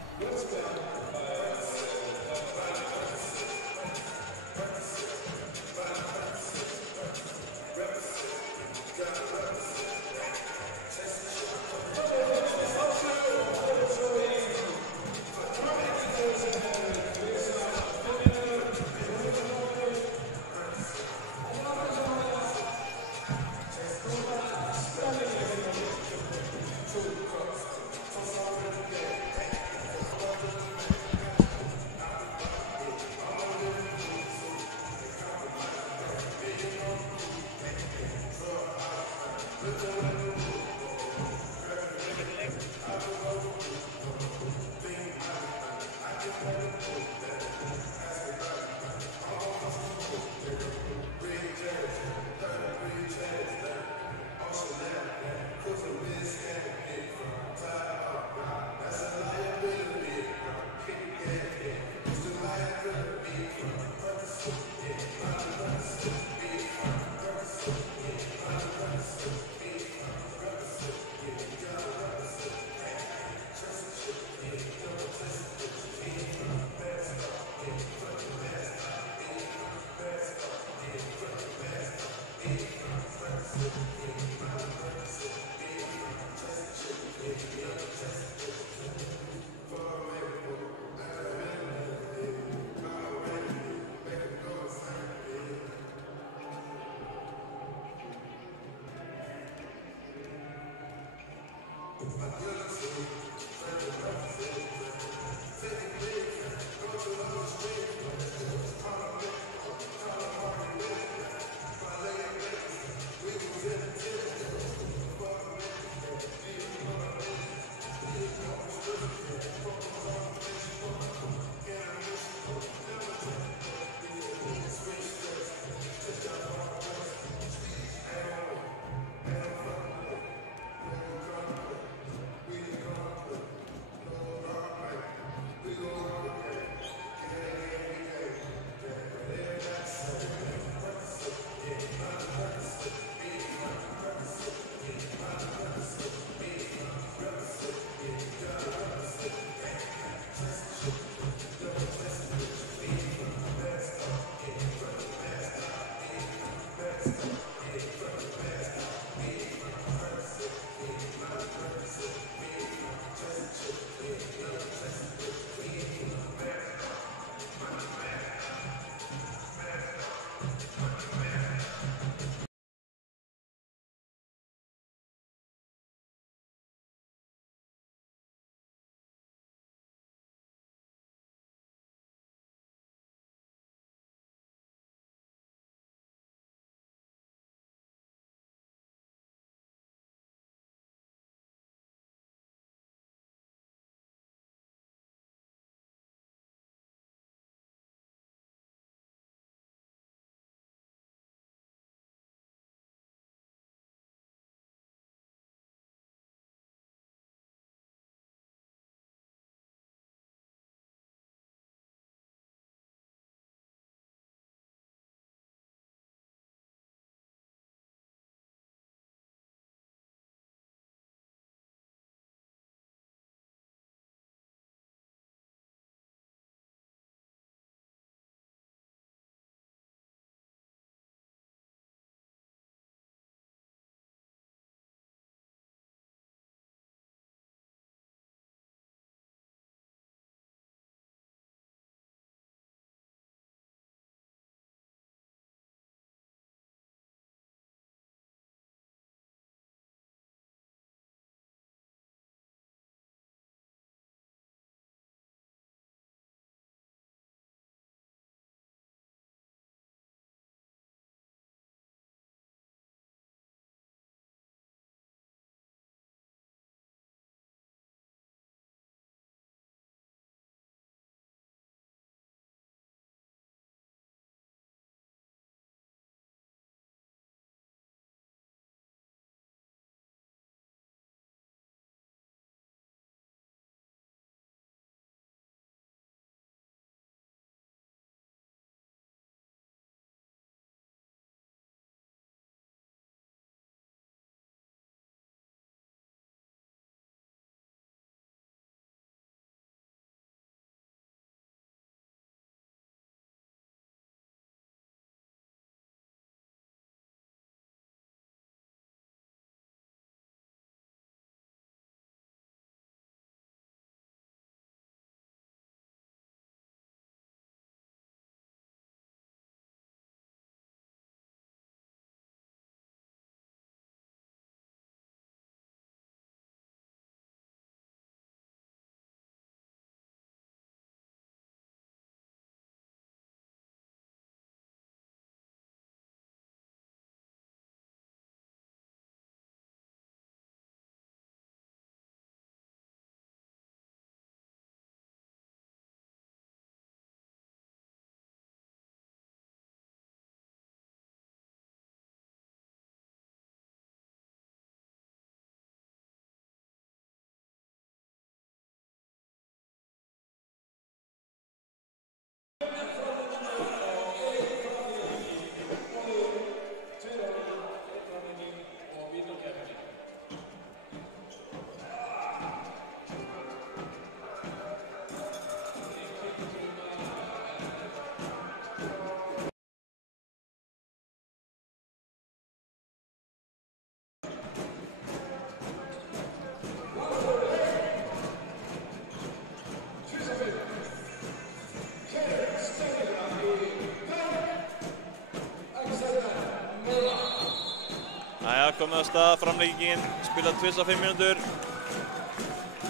Jæja, komið á stað, framlengingin, spilað tvisvar 5 mínútur.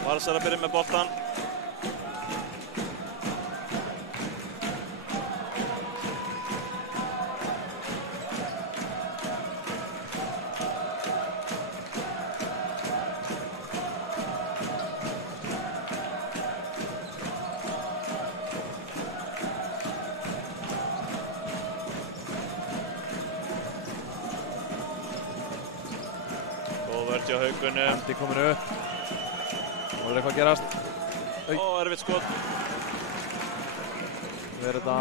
Valsar að byrja með boltan. Hjá Haukunum. Hendi komin upp. Nú eitthvað að gerast. Erfitt skot. Nú þetta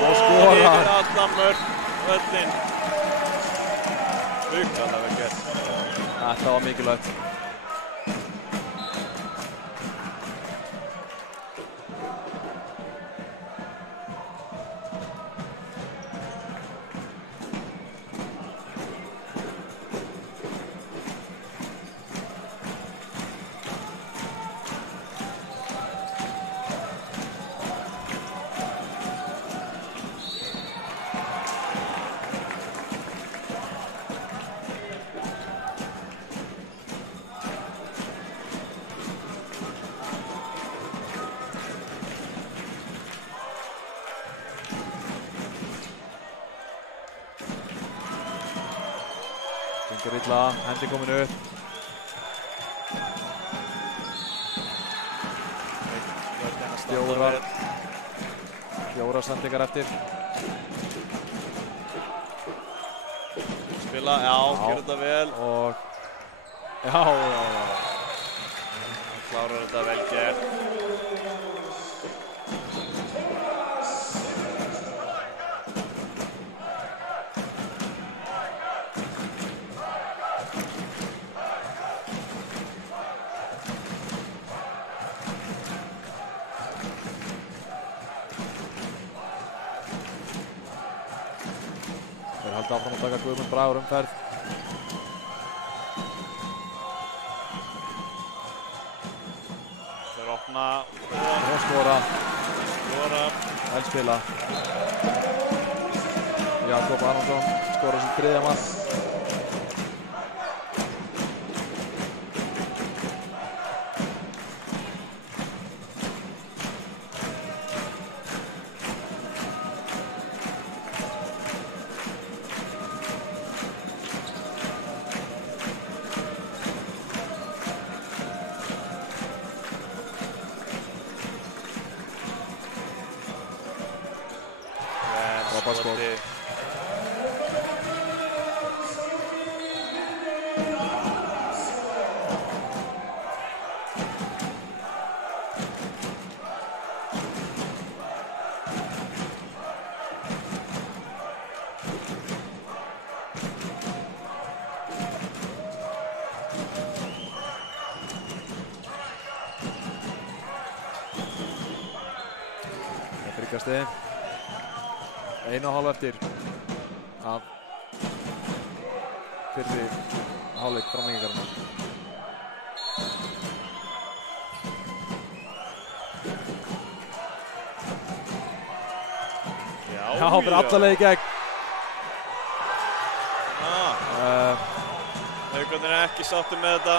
og skora. Yfir allan mörk völlinn. Huggalega vel gert. Þetta var mikilvægt. Gengur illa, hendi komin upp. Fjórar sendingar eftir. Spila, já, gerir þetta vel. Og já. Hann klárar þetta vel gert. Þeir halda áfram að taka Guðmund Bragur umferð. Þeir opna Og skora. Skora. Vel spila. Jakob Arnarsson skora sitt 3. mark. Skoti. Þryggjasti. 1,5 eftir af fyrri hálfleik framlengingarinnar. Já, fyrir alla leið í gegn. Haukarnir er ekki sáttir með þetta.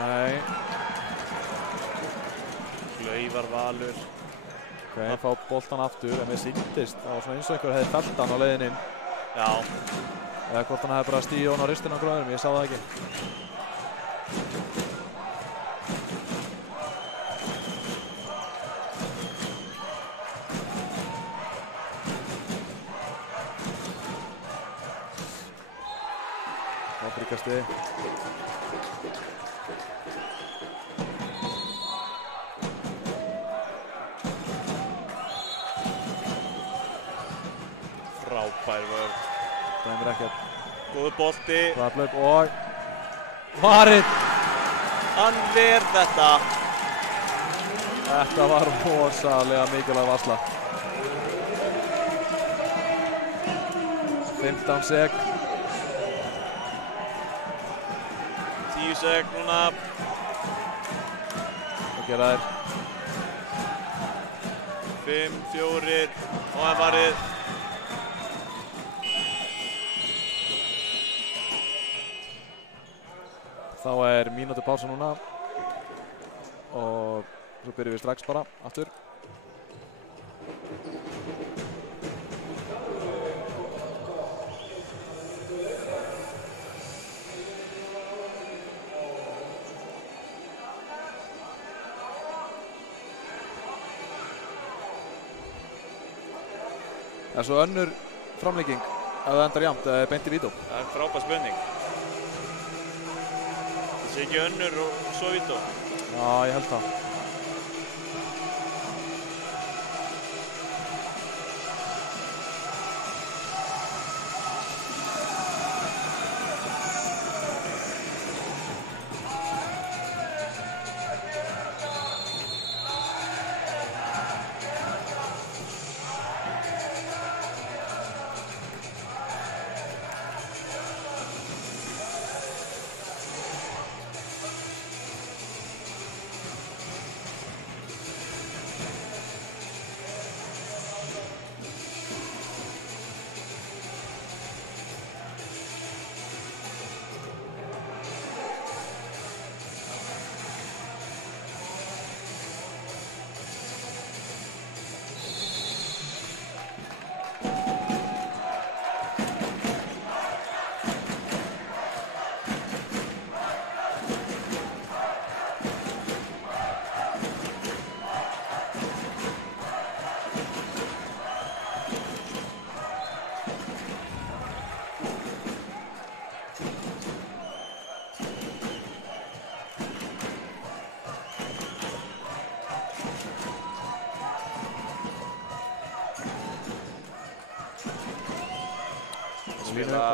Nei. Laufar Valur. Þeir fá boltan aftur, en mér sýndist það var svona eins og einhver hefði fellt hann á leiðinn inn. Já. Eða hvort hann hefði bara stíð ofan á ristin á gróðurum, ég sá það ekki. Fríkasti. Frábær vörn. Dæmir ekkert. Góður bolti. Hraðlaup og varinn. Hann ver þetta. Þetta var rosalega mikilvæg varsla. 15 sek. 10 sek núna. Og gera þær. 5, 4 og það varið. Þá mínútu pása núna og svo byrjum við strax bara aftur. Svo önnur framlíking að það endar jafnt eða beint í vító? Það frábær spurning. Það sé ekki önnur og svo vító? Já, ég held það.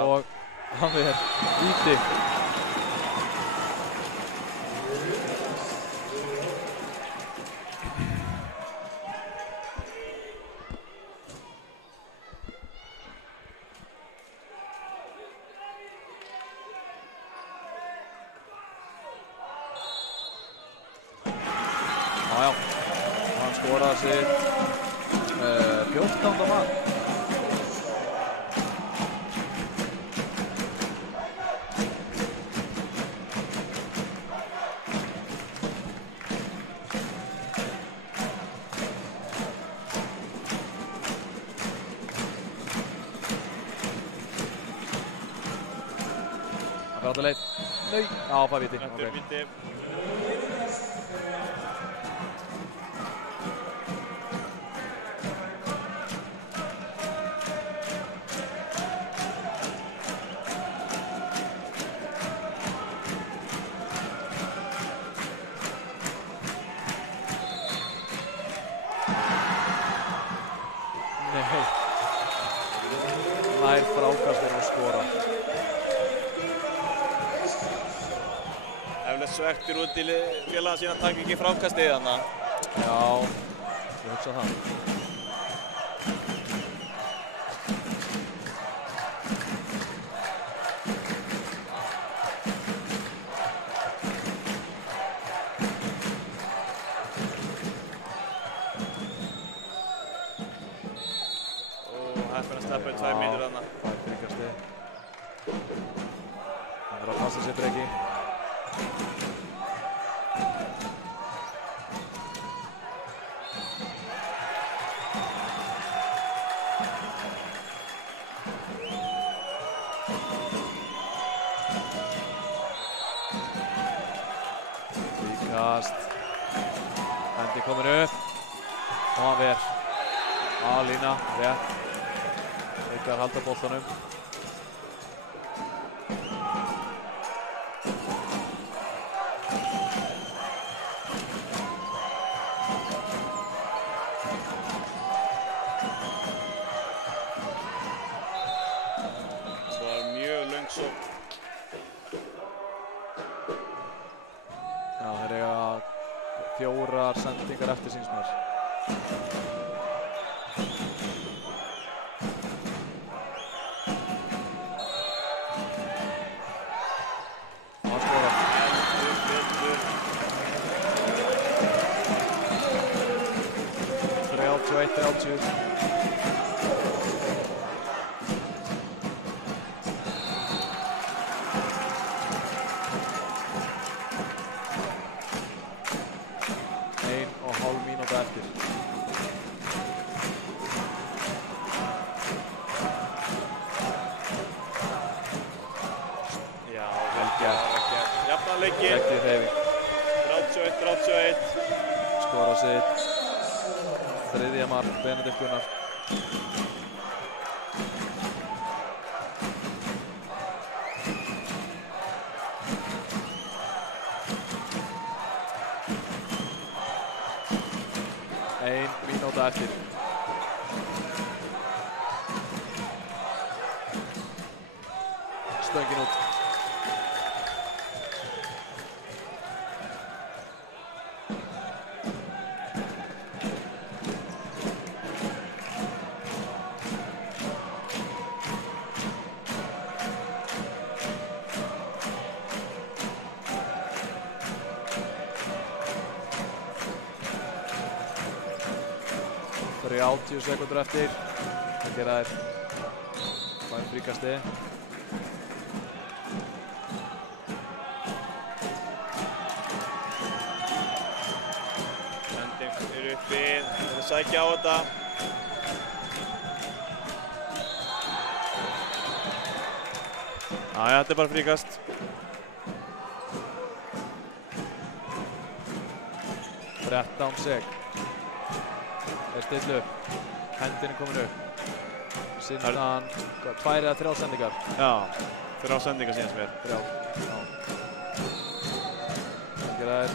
Og hann víti. Já, hann skoraði sitt 14. mark. Alla leið. Nei. Já, það víti. Þetta víti. Nei. Nær frákastur og skora. Eflaust svektur út í félaga sína að taka ekki frákastið þarna. Já, ég hugsa það. Heppinn að sleppa í 2 mínútur þarna. Það fyrkastið. Hann að passa sér Breki. Líkast. Hendi komin upp. Og hann ver. Lína, rétt. Eikar halda boltanum. Það var mjög löng sókn. Já, þeir eiga 4 sendingar eftir síns mér. Hann skorar. 31-30. leikinn. Geggjuð hreyfing. 31-31. Skora sitt. Þriðja mark Benedikt Gunnar. Ein mínúta eftir. Stöngin út. Það eru 80 sekúndur eftir. Það gera þær fæn fríkasti. Sending uppi, það er sækja á þetta. Jæja, þetta er bara fríkast. Þrettán sek. Það stillu upp. Hendin komin upp. Sinnan, 2 eða 3 sendingar. Já, 3 sendingar síðan sem er. 3. Já. Það gera þær.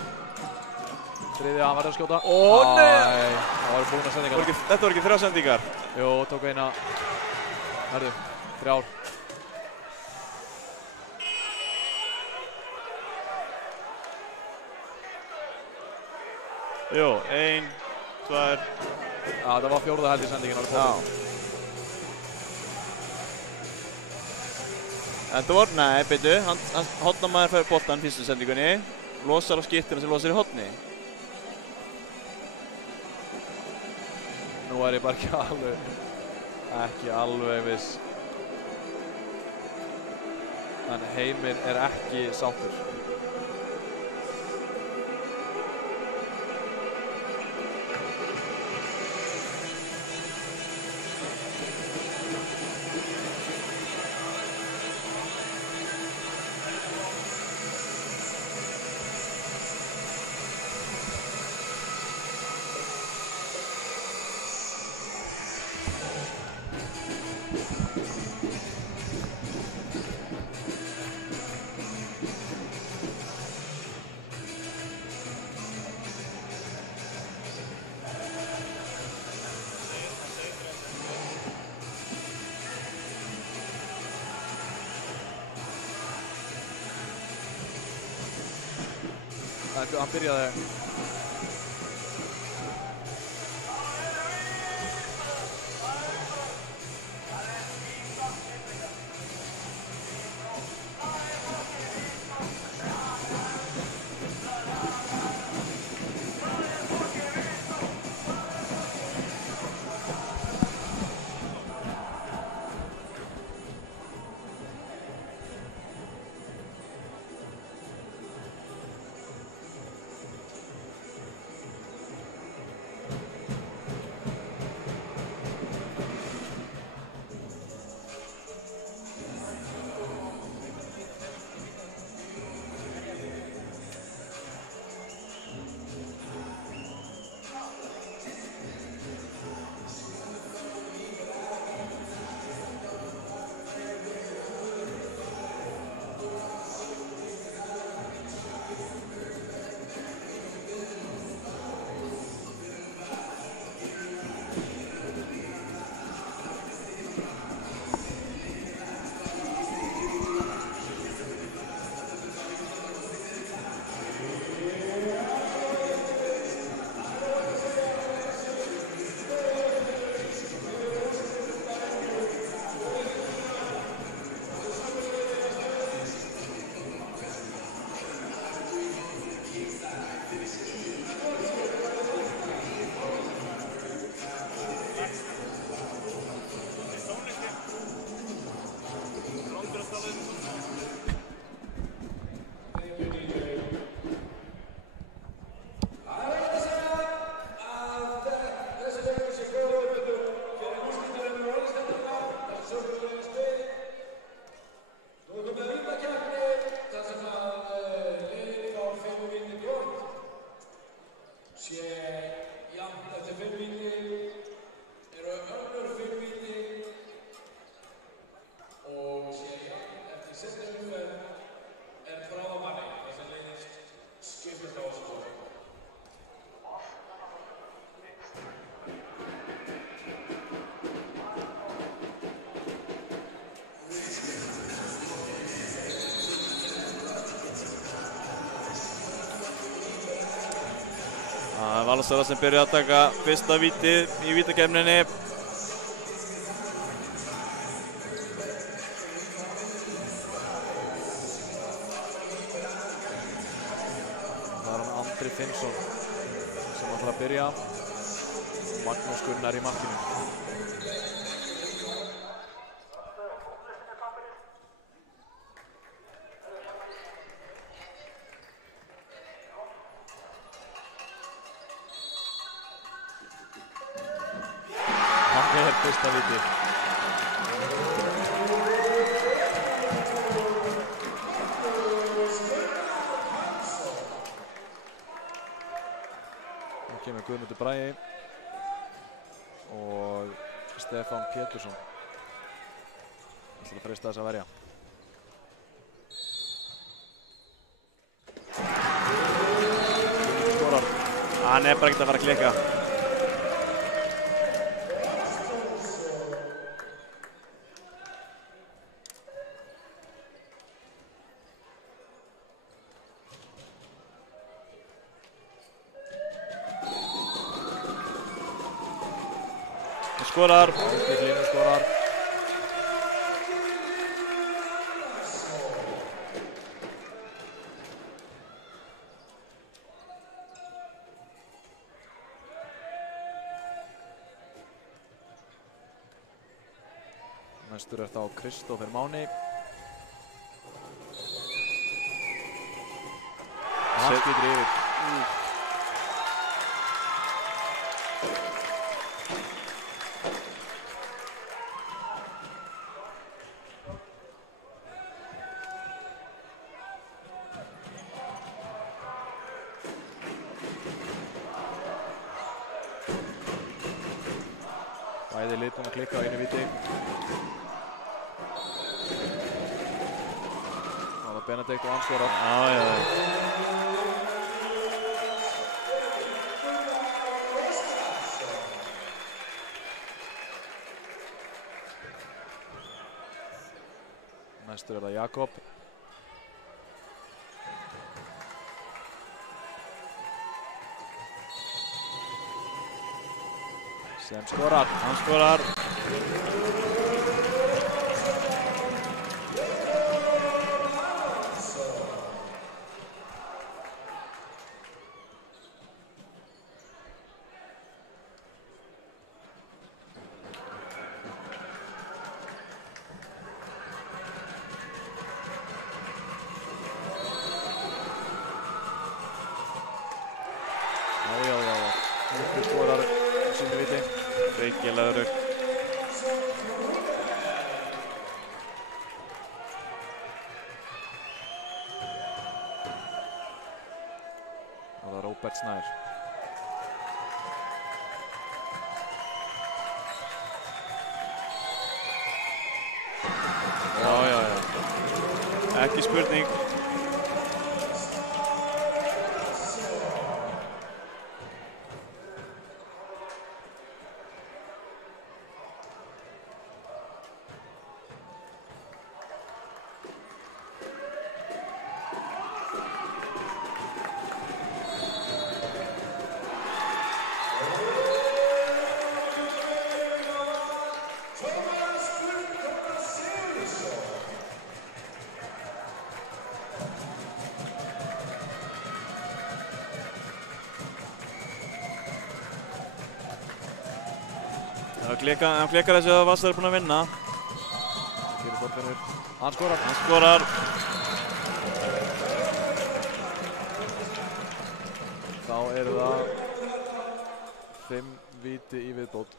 Þriðja, hann verður að skjóta. Ó, nei! Það var búin að sendingar. Þetta voru ekki 3 sendingar. Jú, tók eina. Herðu, 3. Jú, 1, 2. Já, það var 4. held í sendingin. Já. Þetta voru, nei, byrju, hotnamaður fær boltan fyrstu sendingunni, losar á skiptina sem losar í hotni. Nú er ég bara ekki alveg viss. En Heimir er ekki sáttur. Hann byrjaði. Valsara sem byrja að taka fyrsta vítið í vítakeppninni. Það er hann Andri Finnsson sem ætlar að byrja. Magnús Gunnar í markinu. Hann er fyrsta viti. Nú kemur Guðmundur Bragi og Stefán Pétursson. Það ætlar að freista þess að verja. Guðmundur skorar. Hann er bara ekkert að fara að klikka. Skorar. Ásgeir Hlynur skorar. Næstur er þá Kristófer Máni. Hann skýtur yfir. Bæði lið búin að klikka á einu víti. Það var Benedikt og hann skorar. Næstur er það Jakob. Sem skorar. Hann skorar. Já. Haukur skorar sínu viti. Ríkilega rugg. Og það er Róbert Snær. Já. Ekki spurning. Hann klikkar þessu að Valsari er búinn að vinna. Fyrir Þorfinnur. Hann skorar. Hann skorar. Þá eru það 5 víti í viðbót.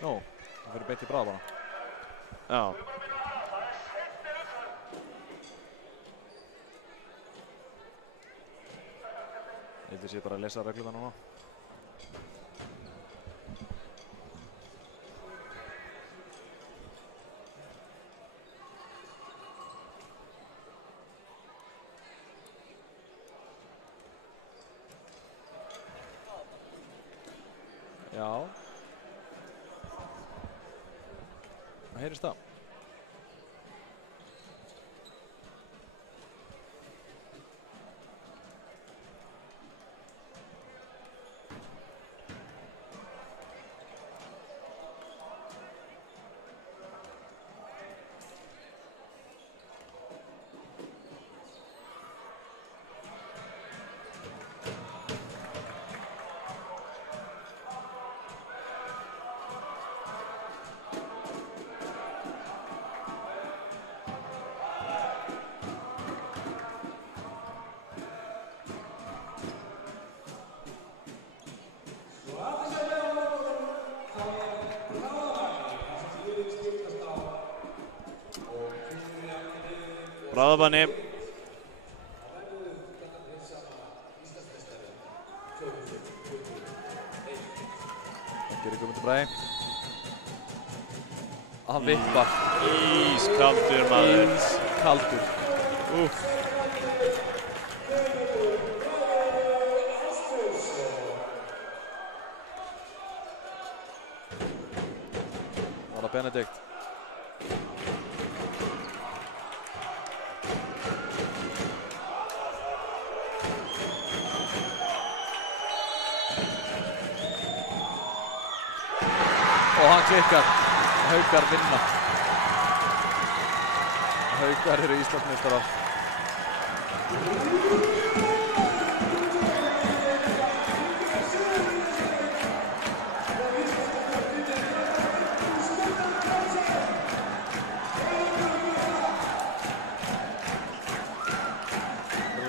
Nú, það fyrir beint í bráðbana. Já. Ég held að sé bara að lesa regluna núna. Já. Það heyrist það. Bráðabanni. Það gerir Guðmundur Bragi. Hann vippar. Ískaldur maður. Ískaldur. Úff. Var það Benedikt. Og hann klikkar. Haukar vinna. Haukar eru Íslandsmeistarar.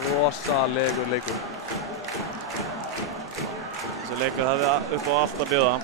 Rosalegur leikur. Þessi leikur hafði upp á allt að bjóða.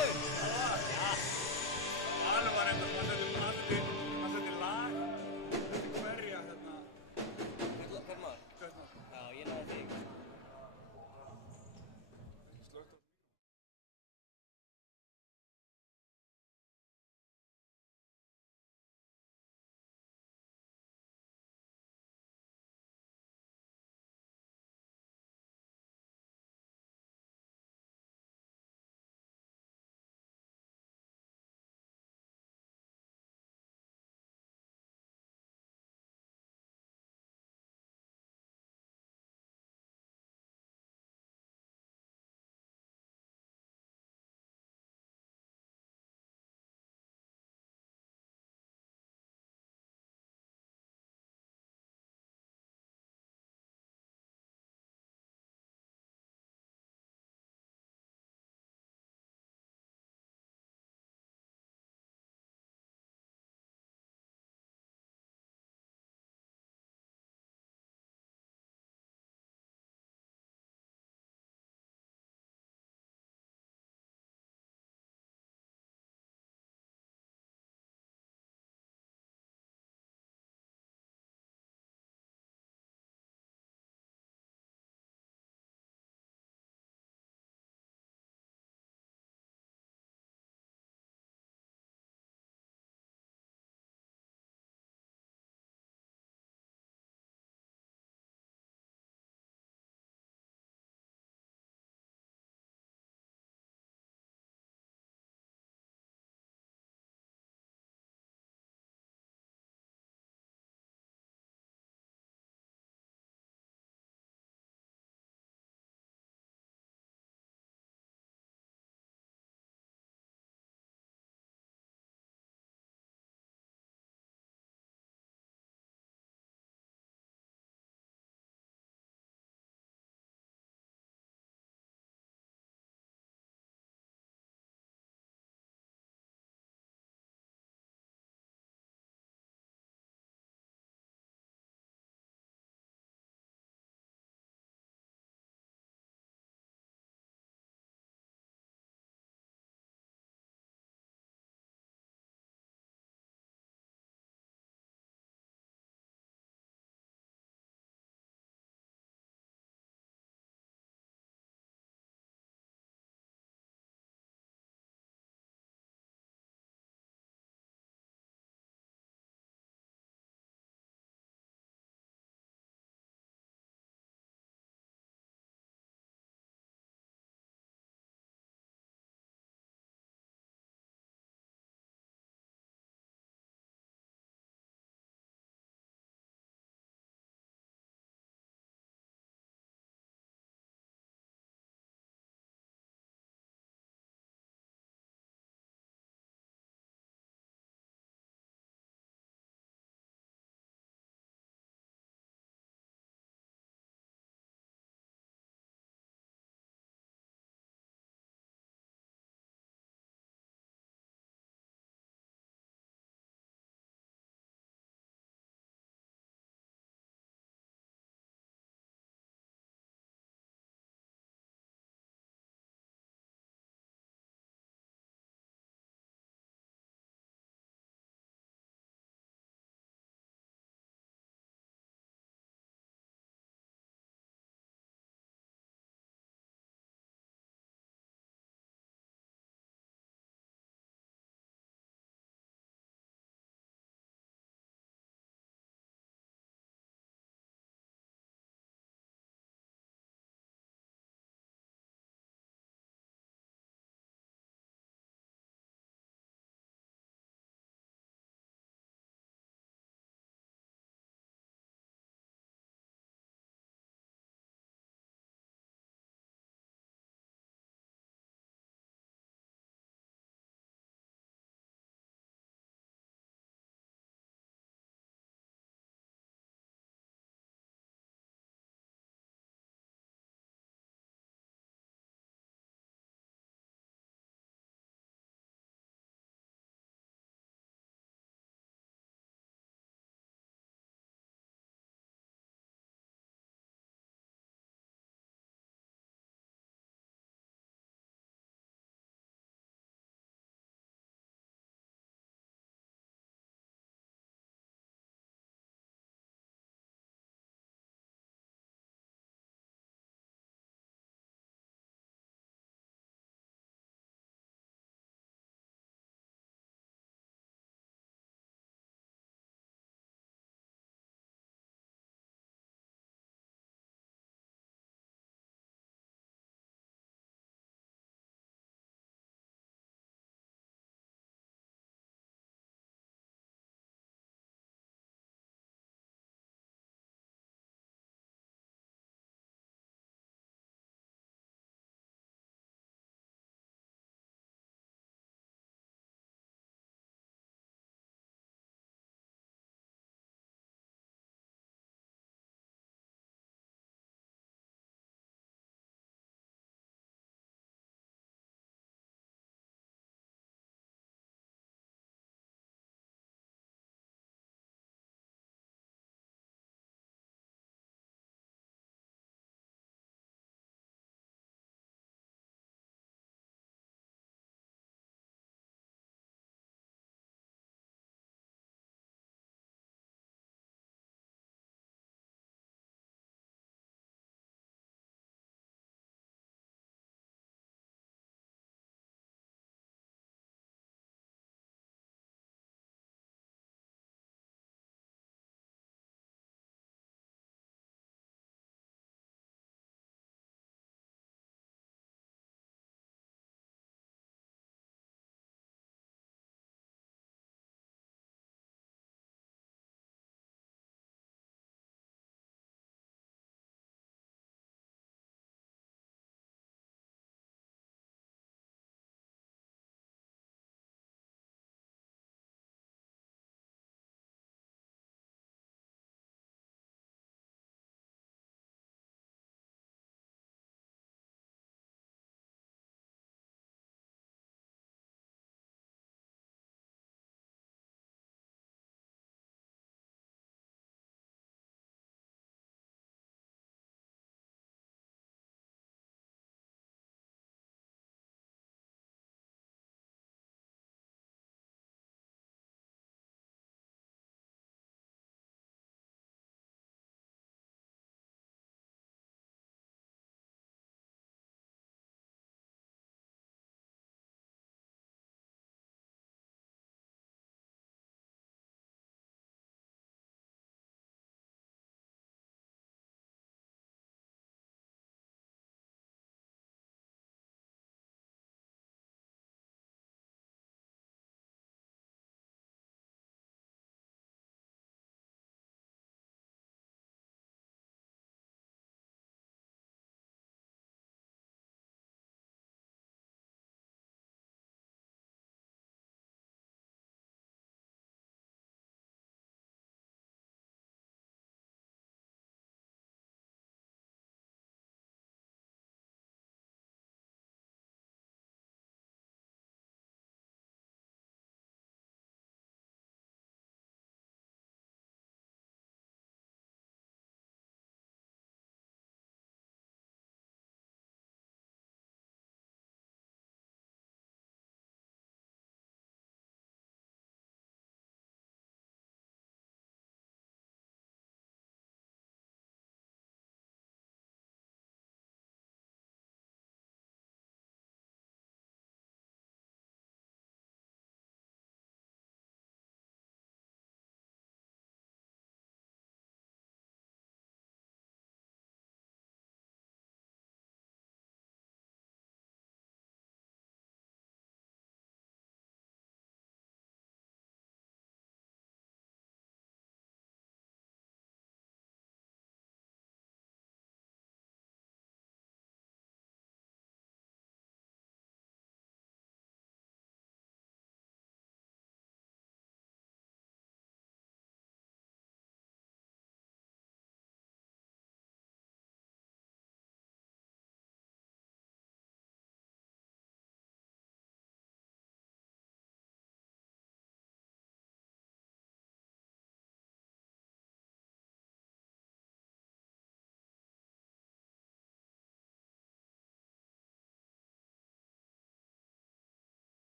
Hann var eitthvað, hann var eitthvað,